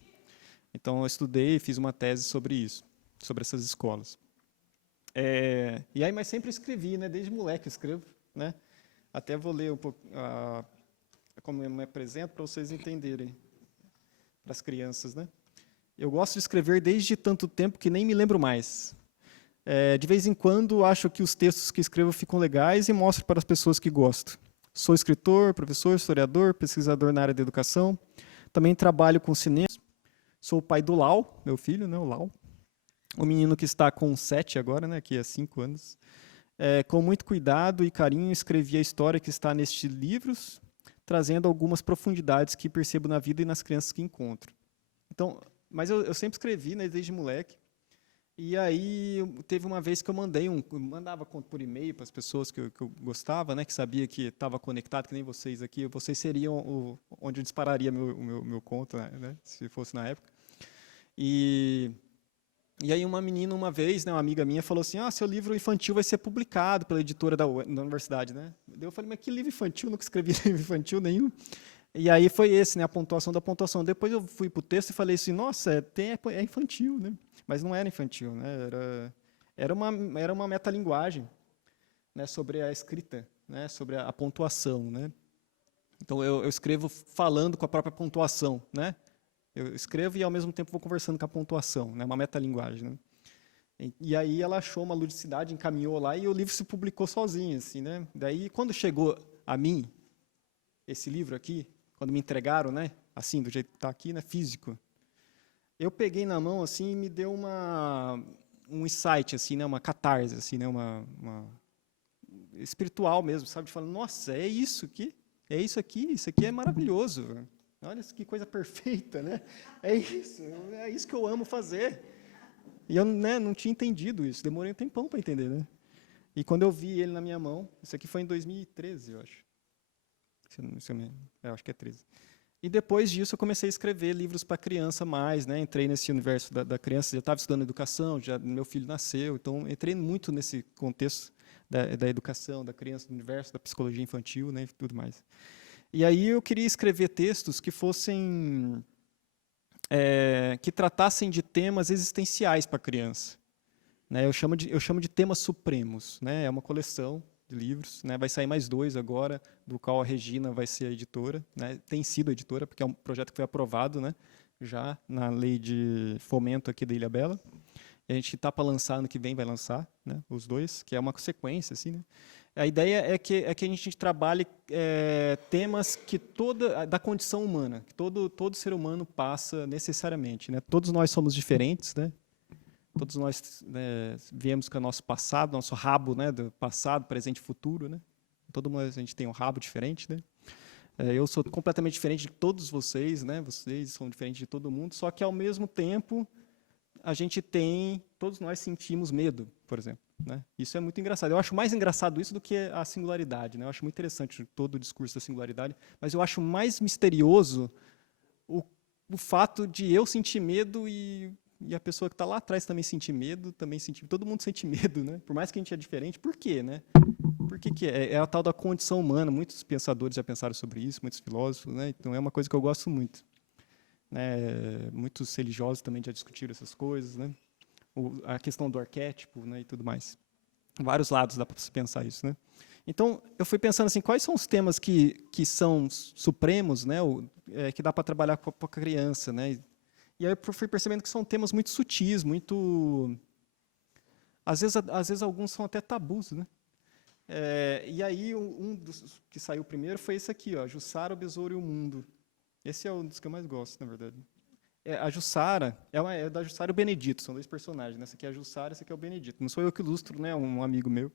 Então eu estudei e fiz uma tese sobre isso, sobre essas escolas. E aí, mas sempre escrevi, né, desde moleque eu escrevo, né. Até vou ler um pouco como eu me apresento para vocês entenderem, para as crianças, né? Eu gosto de escrever desde tanto tempo que nem me lembro mais. De vez em quando acho que os textos que escrevo ficam legais e mostro para as pessoas que gosto. Sou escritor, professor, historiador, pesquisador na área da educação. Também trabalho com cinema. Sou o pai do Lau, meu filho, né, o Lau. O menino que está com 7 agora, né, que é 5 anos. Com muito cuidado e carinho, escrevi a história que está nestes livros, trazendo algumas profundidades que percebo na vida e nas crianças que encontro. Então, mas eu sempre escrevi, né, desde moleque. E aí, teve uma vez que eu mandava conto por e-mail para as pessoas que eu gostava, né, que sabia que estava conectado, que nem vocês aqui. Vocês seriam onde eu dispararia meu conto, né, se fosse na época. E aí uma menina, uma vez, né, uma amiga minha, falou assim, seu livro infantil vai ser publicado pela editora da universidade, né? Eu falei, mas que livro infantil? Nunca escrevi livro infantil nenhum. E aí foi esse, né, a pontuação da pontuação. Depois eu fui para o texto e falei assim, nossa, é infantil, né? Mas não era infantil, né? Era uma metalinguagem, né, sobre a escrita, né, sobre a pontuação, né? Então eu escrevo falando com a própria pontuação, né? Eu escrevo e ao mesmo tempo vou conversando com a pontuação, né? Uma metalinguagem, né? E aí ela achou uma ludicidade, encaminhou lá e o livro se publicou sozinho, assim, né? Daí quando chegou a mim esse livro aqui, quando me entregaram, né, assim, do jeito que está aqui, né, físico, eu peguei na mão, assim, e me deu um insight, assim, né, uma catarse, assim, né, uma espiritual mesmo, sabe, de falar, nossa, é isso aqui, isso aqui é maravilhoso, olha que coisa perfeita, né, é isso que eu amo fazer. E eu, né, não tinha entendido isso, demorei um tempão para entender, né. E quando eu vi ele na minha mão, isso aqui foi em 2013, eu acho. Eu acho que é 13. E depois disso eu comecei a escrever livros para criança mais, né? Entrei nesse universo da criança, já estava estudando educação, já meu filho nasceu, então entrei muito nesse contexto da educação, da criança, do universo, da psicologia infantil, né? E tudo mais. E aí eu queria escrever textos que fossem que tratassem de temas existenciais para a criança, né? Eu chamo de temas supremos, né? É uma coleção de livros, né? Vai sair mais 2 agora, do qual a Regina vai ser a editora, né? Tem sido a editora, porque é um projeto que foi aprovado, né, já na lei de fomento aqui da Ilhabela. E a gente está para lançar, ano que vem vai lançar, né, os 2, que é uma sequência, assim, né? A ideia é que a gente trabalhe temas da condição humana, que todo ser humano passa necessariamente, né? Todos nós somos diferentes, né? Todos nós, né, viemos com o nosso passado, nosso rabo, né, do passado, presente e futuro, né? Todo mundo, a gente tem um rabo diferente, né? Eu sou completamente diferente de todos vocês, né? Vocês são diferentes de todo mundo, só que ao mesmo tempo todos nós sentimos medo, por exemplo, né? Isso é muito engraçado. Eu acho mais engraçado isso do que a singularidade, né? Eu acho muito interessante todo o discurso da singularidade, mas eu acho mais misterioso o fato de eu sentir medo e a pessoa que está lá atrás também sentir medo, todo mundo sente medo, né? Por mais que a gente é diferente, por quê, né? Por que é a tal da condição humana? Muitos pensadores já pensaram sobre isso, muitos filósofos, né? Então é uma coisa que eu gosto muito, né? Muitos religiosos também já discutiram essas coisas, né? A questão do arquétipo, né, e tudo mais. Vários lados dá para se pensar isso, né? Então eu fui pensando assim, quais são os temas que são supremos, né? Que dá para trabalhar com a criança, né? E aí eu fui percebendo que são temas muito sutis, muito... Às vezes alguns são até tabus, né? E aí um dos que saiu primeiro foi esse aqui, ó, Jussara, o Besouro e o Mundo. Esse é um dos que eu mais gosto, na verdade. A Jussara, é da Jussara e o Benedito, são 2 personagens, né? Esse aqui é a Jussara, esse aqui é o Benedito. Não sou eu que ilustro, né? Um amigo meu.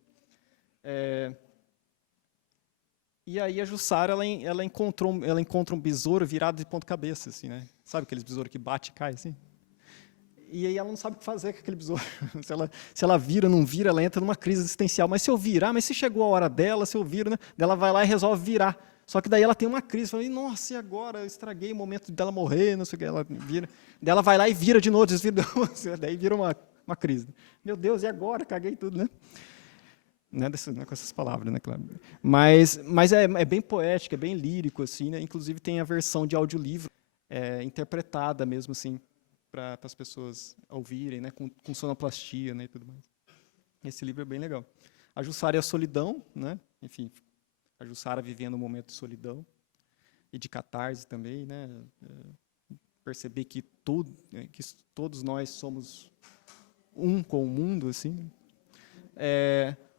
E aí a Jussara, ela encontra um besouro virado de ponta cabeça, assim, né? Sabe aqueles besouros que bate e cai, assim? E aí ela não sabe o que fazer com aquele besouro. Se ela vira, não vira, ela entra numa crise existencial. Mas se eu virar, mas se chegou a hora dela, se eu viro, né? Ela vai lá e resolve virar. Só que daí ela tem uma crise. Fala, nossa, e agora? Eu estraguei o momento dela morrer, não sei o que. Ela vira. Daí ela vai lá e vira de novo, desvira. Daí vira uma crise. Meu Deus, e agora? Caguei tudo, né? Não é com essas palavras, né, claro. Mas é bem poético, é bem lírico, assim, né? Inclusive tem a versão de audiolivro interpretada mesmo, assim, para as pessoas ouvirem, né, com sonoplastia, né, e tudo mais. Esse livro é bem legal. A Jussara e a Solidão, né? Enfim, a Jussara vivendo um momento de solidão e de catarse também, né? Perceber que todos nós somos um com o mundo, assim.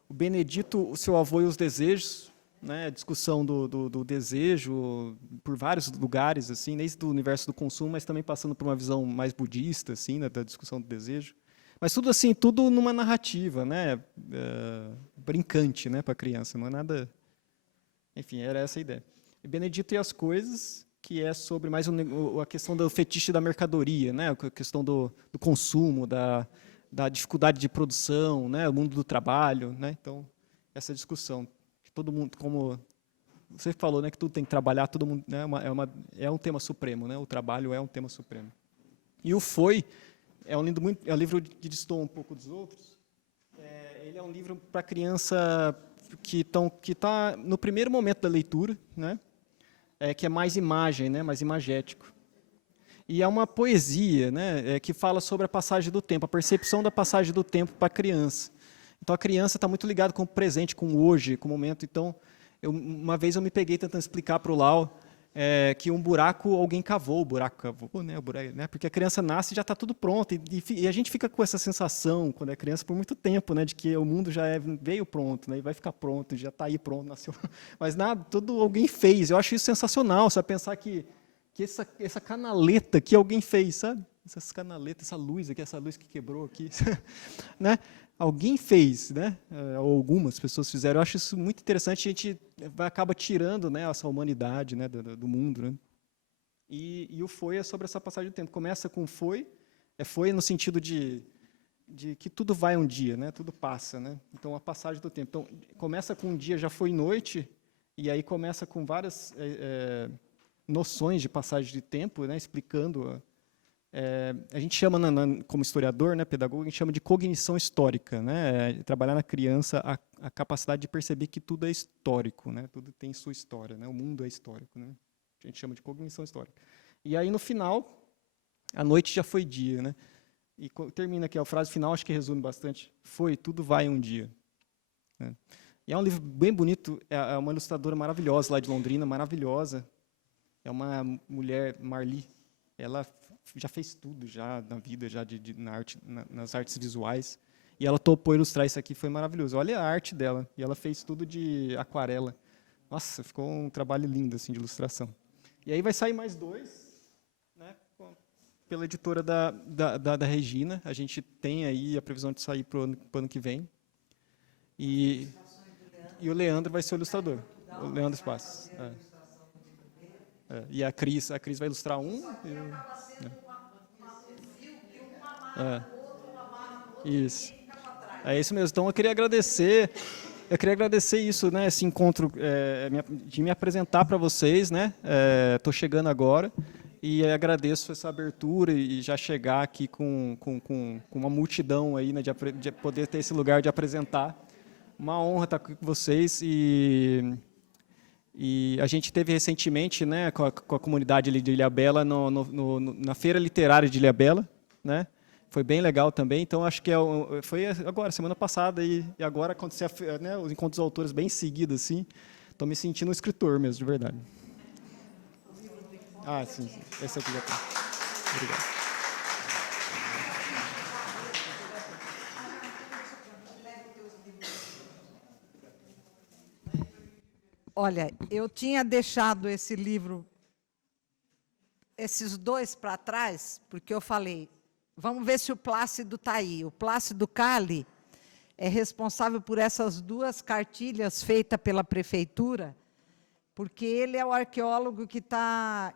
O Benedito, o Seu Avô e os Desejos, né, a discussão do desejo por vários lugares, assim, desde o universo do consumo, mas também passando por uma visão mais budista, assim, né, da discussão do desejo. Mas tudo assim, tudo numa narrativa, né, brincante, né, para a criança, não é nada... Enfim, era essa a ideia. E Benedito e as Coisas, que é sobre mais a questão do fetiche da mercadoria, né, a questão do consumo, da dificuldade de produção, né, o mundo do trabalho, né? Então, essa discussão, todo mundo, como você falou, né, que tudo tem que trabalhar, todo mundo, né, é um tema supremo, né? O trabalho é um tema supremo. E o Foi é um livro que destoa um pouco dos outros. Ele é um livro para criança que está no primeiro momento da leitura, né? Que é mais imagem, né? Mais imagético. E é uma poesia, né? Que fala sobre a passagem do tempo, a percepção da passagem do tempo para a criança. Então, a criança está muito ligada com o presente, com o hoje, com o momento. Então, uma vez eu me peguei tentando explicar para o Lau que um buraco, alguém cavou o buraco, né? Porque a criança nasce e já está tudo pronto. E a gente fica com essa sensação, quando é criança, por muito tempo, né? De que o mundo já veio pronto, né? E vai ficar pronto, já está aí pronto, nasceu. Mas nada, tudo alguém fez. Eu acho isso sensacional, só pensar que essa canaleta que alguém fez, sabe? Essas canaletas, essa luz aqui, essa luz que quebrou aqui, né? Alguém fez, né? Ou algumas pessoas fizeram. Eu acho isso muito interessante. A gente acaba tirando, né, essa humanidade, né, do mundo, né? E o Foi é sobre essa passagem do tempo. Começa com foi no sentido de que tudo vai um dia, né? Tudo passa, né? Então a passagem do tempo. Então começa com um dia já foi noite e aí começa com várias noções de passagem de tempo, né? Explicando. A gente chama, como historiador, né, pedagogo, a gente chama de cognição histórica, né, trabalhar na criança a capacidade de perceber que tudo é histórico, né, tudo tem sua história, né, o mundo é histórico, né, a gente chama de cognição histórica. E aí, no final, a noite já foi dia, né, e termina aqui a frase final, acho que resume bastante, tudo vai um dia. Né. E é um livro bem bonito, é uma ilustradora maravilhosa lá de Londrina, maravilhosa, é uma mulher, Marli, ela já fez tudo já na vida, já nas artes visuais. E ela topou ilustrar isso aqui, foi maravilhoso. Olha a arte dela. E ela fez tudo de aquarela. Nossa, ficou um trabalho lindo assim, de ilustração. E aí vai sair mais 2, né, pela editora da Regina. A gente tem aí a previsão de sair para o ano que vem. E o Leandro vai ser o ilustrador. O Leandro Espaço. E a Cris vai ilustrar um. Isso. É isso mesmo. Então eu queria agradecer isso, né, esse encontro de me apresentar para vocês, né? Estou chegando agora e agradeço essa abertura e já chegar aqui com uma multidão aí, né, de poder ter esse lugar de apresentar. Uma honra estar aqui com vocês e a gente teve recentemente, né, com a comunidade ali de Ilhabela, na Feira Literária de Ilhabela, né? Foi bem legal também. Então, acho que foi agora, semana passada, e agora aconteceu, né, os encontros dos autores bem seguidos, assim. Estou me sentindo um escritor mesmo, de verdade. Sim. Esse aqui já está. Obrigado. Olha, eu tinha deixado esse livro, esses 2 para trás, porque eu falei, vamos ver se o Plácido está aí. O Plácido Cali é responsável por essas 2 cartilhas feitas pela prefeitura, porque ele é o arqueólogo que está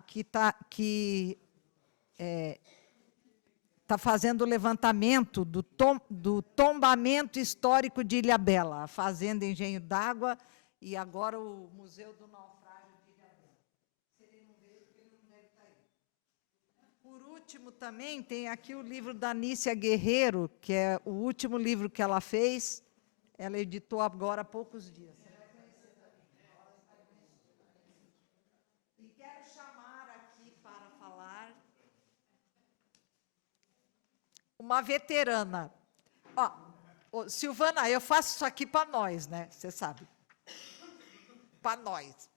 fazendo o levantamento do tombamento histórico de Ilhabela, a Fazenda Engenho d'Água, e agora o Museu do Naufrágio de Ilhabela. Se ele não veio, porque ele não deve estar aí. Por último, também tem aqui o livro da Nícia Guerreiro, que é o último livro que ela fez. Ela editou agora há poucos dias. Você vai conhecer também. E quero chamar aqui para falar uma veterana. Silvana, eu faço isso aqui para nós, né? Você sabe. Para nós.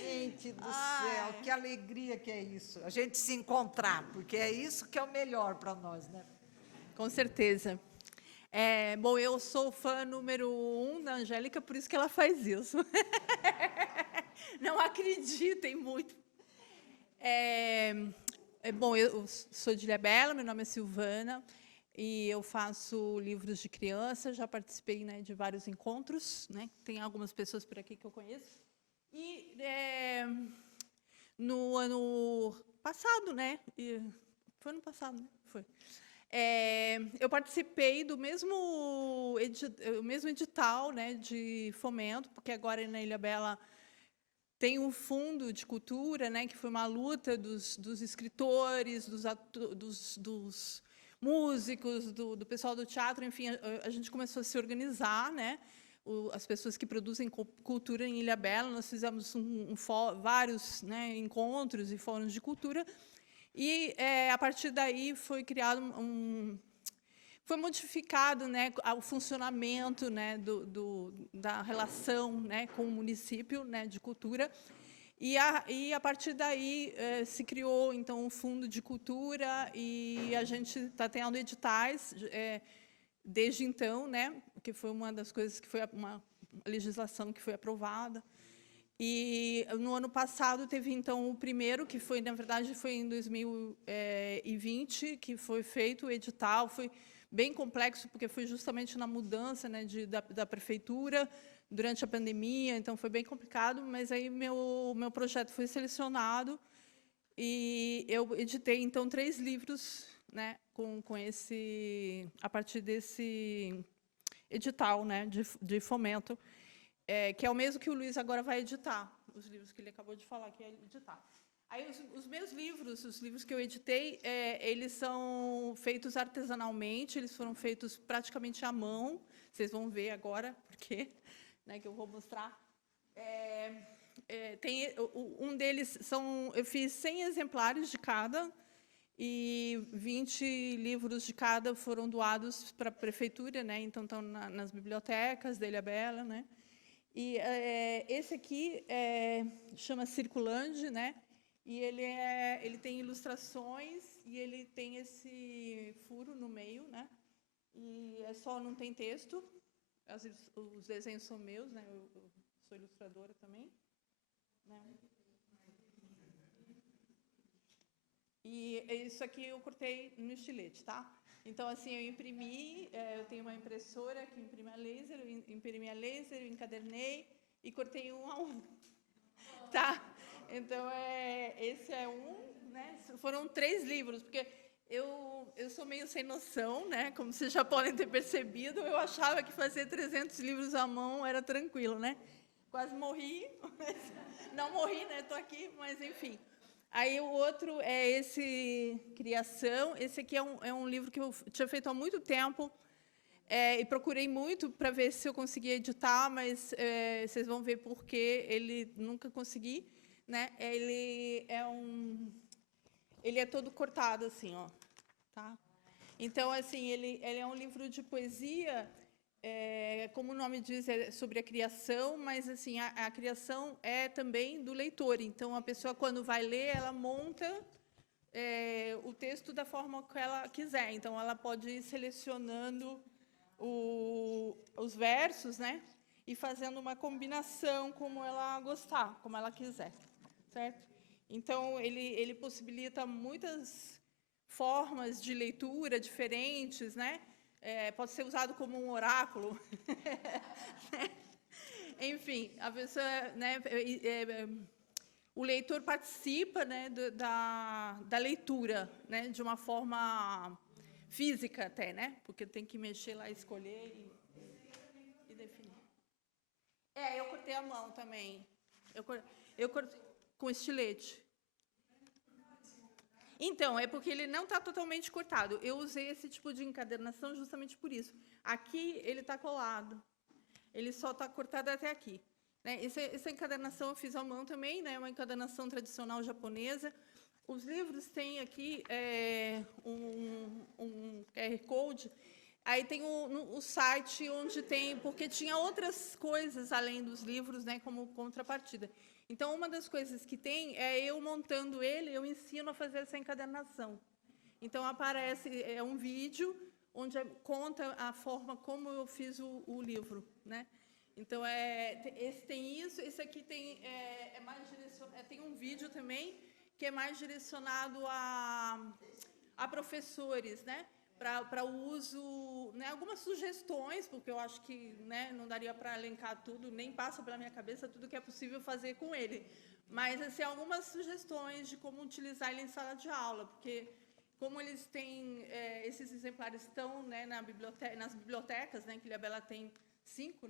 Gente do céu, que alegria que é isso. A gente se encontrar, porque é isso que é o melhor para nós, né? Com certeza. Bom, eu sou fã número 1 da Angélica, por isso que ela faz isso. Não acreditem muito. Bom, eu sou de Ilhabela, meu nome é Silvana, e eu faço livros de criança, já participei, né, de vários encontros, né, tem algumas pessoas por aqui que eu conheço. E no ano passado, né, Foi ano passado, né? Foi. Eu participei do mesmo edital, né, de fomento, porque agora na Ilhabela tem um fundo de cultura, né, que foi uma luta dos escritores, dos músicos, do pessoal do teatro, enfim, a gente começou a se organizar, né, as pessoas que produzem cultura em Ilhabela, nós fizemos vários, né, encontros e fóruns de cultura, e a partir daí foi criado foi modificado, né, o funcionamento, né, da relação, né, com o município, né, de cultura, e a partir daí se criou então um fundo de cultura e a gente está tendo editais desde então, né, que foi uma das coisas que foi uma legislação que foi aprovada. E no ano passado teve então o primeiro, que foi, na verdade, foi em 2020 que foi feito o edital, foi bem complexo, porque foi justamente na mudança, né, da prefeitura durante a pandemia, então foi bem complicado, mas aí meu projeto foi selecionado e eu editei então 3 livros, né, a partir desse edital, né, de fomento, que é o mesmo que o Luiz agora vai editar, os livros que ele acabou de falar que ia editar. Aí os meus livros, os livros que eu editei, eles são feitos artesanalmente, eles foram feitos praticamente à mão, vocês vão ver agora, porque, né, que eu vou mostrar. Um deles eu fiz 100 exemplares de cada, e 20 livros de cada foram doados para a prefeitura, né, então estão nas bibliotecas da Ilhabela, né. E esse aqui chama Circulande, né? E ele tem ilustrações e ele tem esse furo no meio, né? E não tem texto. Os desenhos são meus, né? Eu sou ilustradora também, né? E isso aqui eu cortei no estilete, tá? Então, assim, eu imprimi, eu tenho uma impressora que imprime a laser, eu imprimi a laser, eu encadernei e cortei um a um. Tá? Então, esse é né? Foram 3 livros, porque eu sou meio sem noção, né? Como vocês já podem ter percebido, eu achava que fazer 300 livros à mão era tranquilo, né? Quase morri, mas não morri, né? Estou aqui, mas enfim. Aí o outro é esse Criação. Esse aqui é um livro que eu tinha feito há muito tempo e procurei muito para ver se eu conseguia editar, mas vocês vão ver por que ele nunca consegui, né? Ele é todo cortado assim, ó, tá? Então, assim, ele é um livro de poesia. Como o nome diz, é sobre a criação, mas assim a criação é também do leitor. Então, a pessoa, quando vai ler, ela monta o texto da forma que ela quiser. Então, ela pode ir selecionando os versos, né, e fazendo uma combinação como ela gostar, como ela quiser, certo? Então, ele possibilita muitas formas de leitura diferentes, né? Pode ser usado como um oráculo. Enfim, a pessoa, né, o leitor participa, né, da leitura, né, de uma forma física até, né, porque tem que mexer lá, escolher e definir. Eu cortei a mão também. Eu cortei com estilete. Então, é porque ele não está totalmente cortado. Eu usei esse tipo de encadernação justamente por isso. Aqui, ele está colado. Ele só está cortado até aqui. Né? Essa encadernação eu fiz à mão também, né? Uma encadernação tradicional japonesa. Os livros têm aqui um QR Code. Aí tem o site onde tem... Porque tinha outras coisas além dos livros, né? Como contrapartida. Então, uma das coisas que tem é eu montando ele, eu ensino a fazer essa encadernação. Então, aparece um vídeo onde conta a forma como eu fiz o livro, né? Então, esse tem isso, esse aqui tem, mais direcionado, tem um vídeo também que é mais direcionado a professores, né? Para o uso, né, algumas sugestões, porque eu acho que, né, não daria para elencar tudo, nem passa pela minha cabeça tudo que é possível fazer com ele. Mas, assim, algumas sugestões de como utilizar ele em sala de aula, porque como eles têm, esses exemplares estão, né, nas bibliotecas, né, que Ilhabela tem 5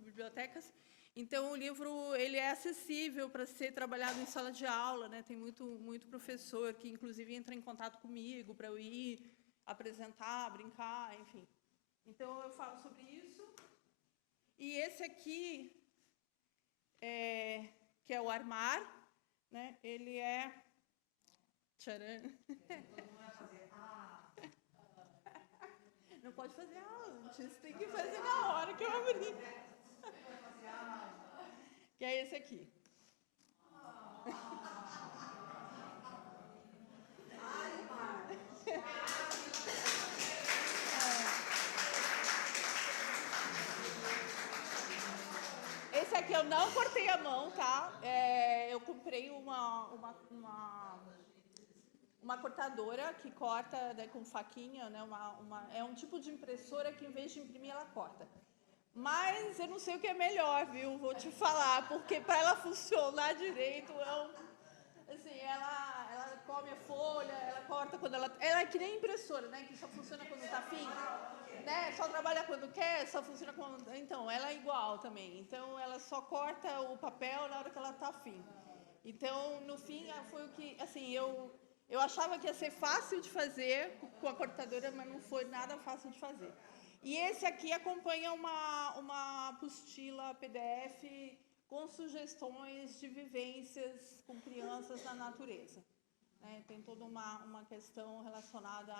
bibliotecas. Então, o livro ele é acessível para ser trabalhado em sala de aula, né? Tem muito professor que, inclusive, entra em contato comigo para eu ir apresentar, brincar, enfim. Então, eu falo sobre isso. E esse aqui, que é o Armar, né? Ele é... Tcharam! Não pode fazer antes, tem que fazer na hora que eu abrir. Que é esse aqui. Esse aqui eu não cortei a mão, tá? Eu comprei uma cortadora que corta, né, com faquinha, né? É um tipo de impressora que, em vez de imprimir, ela corta. Mas eu não sei o que é melhor, viu? Vou te falar, porque para ela funcionar direito, assim, ela come a folha, ela corta quando ela é que nem impressora, né? Que só funciona quando está afim, né? Só trabalha quando quer, só funciona quando... Então, ela é igual também. Então, ela só corta o papel na hora que ela está afim. Então, no fim, foi o que, assim, eu achava que ia ser fácil de fazer com a cortadora, mas não foi nada fácil de fazer. E esse aqui acompanha uma apostila PDF com sugestões de vivências com crianças na natureza. Né? Tem toda uma questão relacionada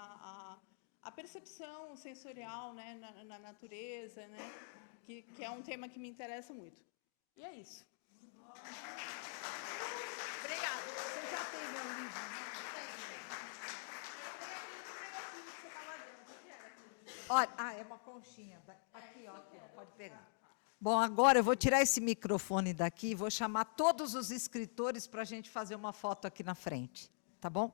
à percepção sensorial, né, na natureza, né? Que é um tema que me interessa muito. E é isso. Obrigada. Você já tem meu livro? Olha, é uma conchinha. Aqui, ó, pode pegar. Bom, agora eu vou tirar esse microfone daqui e vou chamar todos os escritores para a gente fazer uma foto aqui na frente. Tá bom?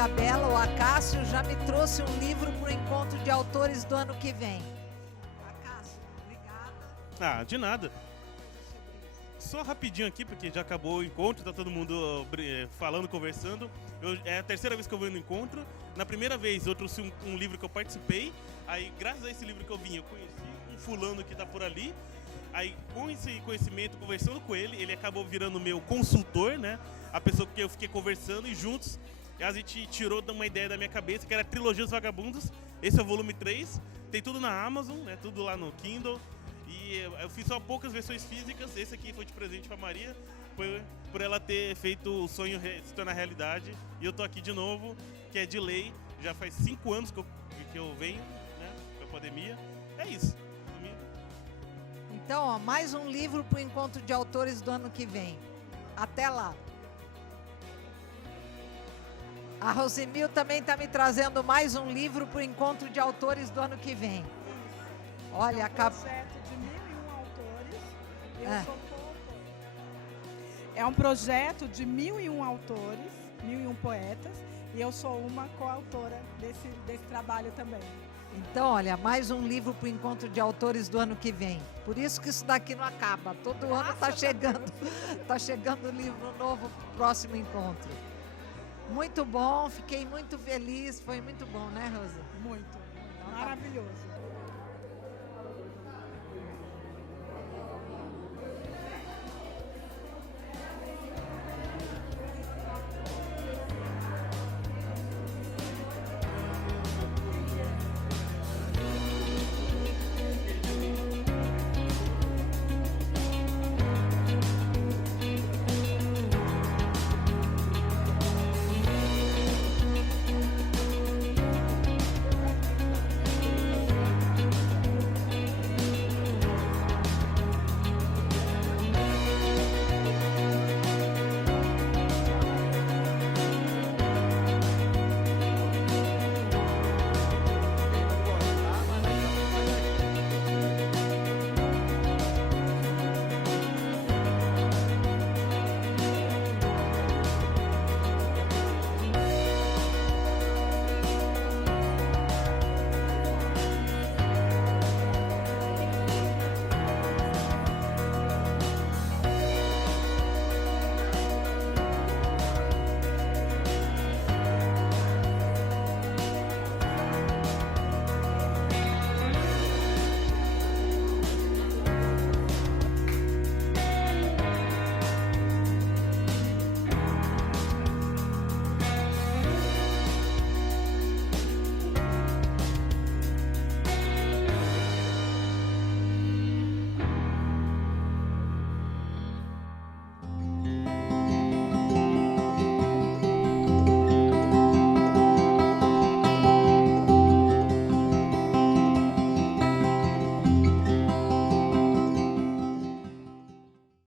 Ilhabela, o Acácio, já me trouxe um livro para o encontro de autores do ano que vem. Acácio, obrigada. De nada. Só rapidinho aqui, porque já acabou o encontro, tá todo mundo falando, conversando. É a terceira vez que eu venho no encontro. Na primeira vez eu trouxe um livro que eu participei. Aí, graças a esse livro que eu vim, eu conheci um fulano que tá por ali. Aí, com esse conhecimento, conversando com ele, ele acabou virando meu consultor, né? A pessoa com quem eu fiquei conversando e juntos a gente tirou uma ideia da minha cabeça, que era a Trilogia dos Vagabundos. Esse é o volume 3. Tem tudo na Amazon, né? Tudo lá no Kindle. E eu fiz só poucas versões físicas. Esse aqui foi de presente para Maria, por ela ter feito o sonho se tornar realidade. E eu tô aqui de novo, que é de lei. Já faz 5 anos que eu venho, né? Com a pandemia. É isso. Então, ó, mais um livro para o encontro de autores do ano que vem. Até lá. A Rosemil também está me trazendo mais um livro para o encontro de autores do ano que vem. Olha, acaba. É um projeto de 1001 autores. Eu sou coautora. É um projeto de 1001 autores, 1001 poetas, e eu sou uma coautora desse trabalho também. Então, olha, mais um livro para o encontro de autores do ano que vem. Por isso que isso daqui não acaba. Todo ano está chegando livro novo para o próximo encontro. Muito bom, fiquei muito feliz, foi muito bom, né, Rosa? Muito, maravilhoso.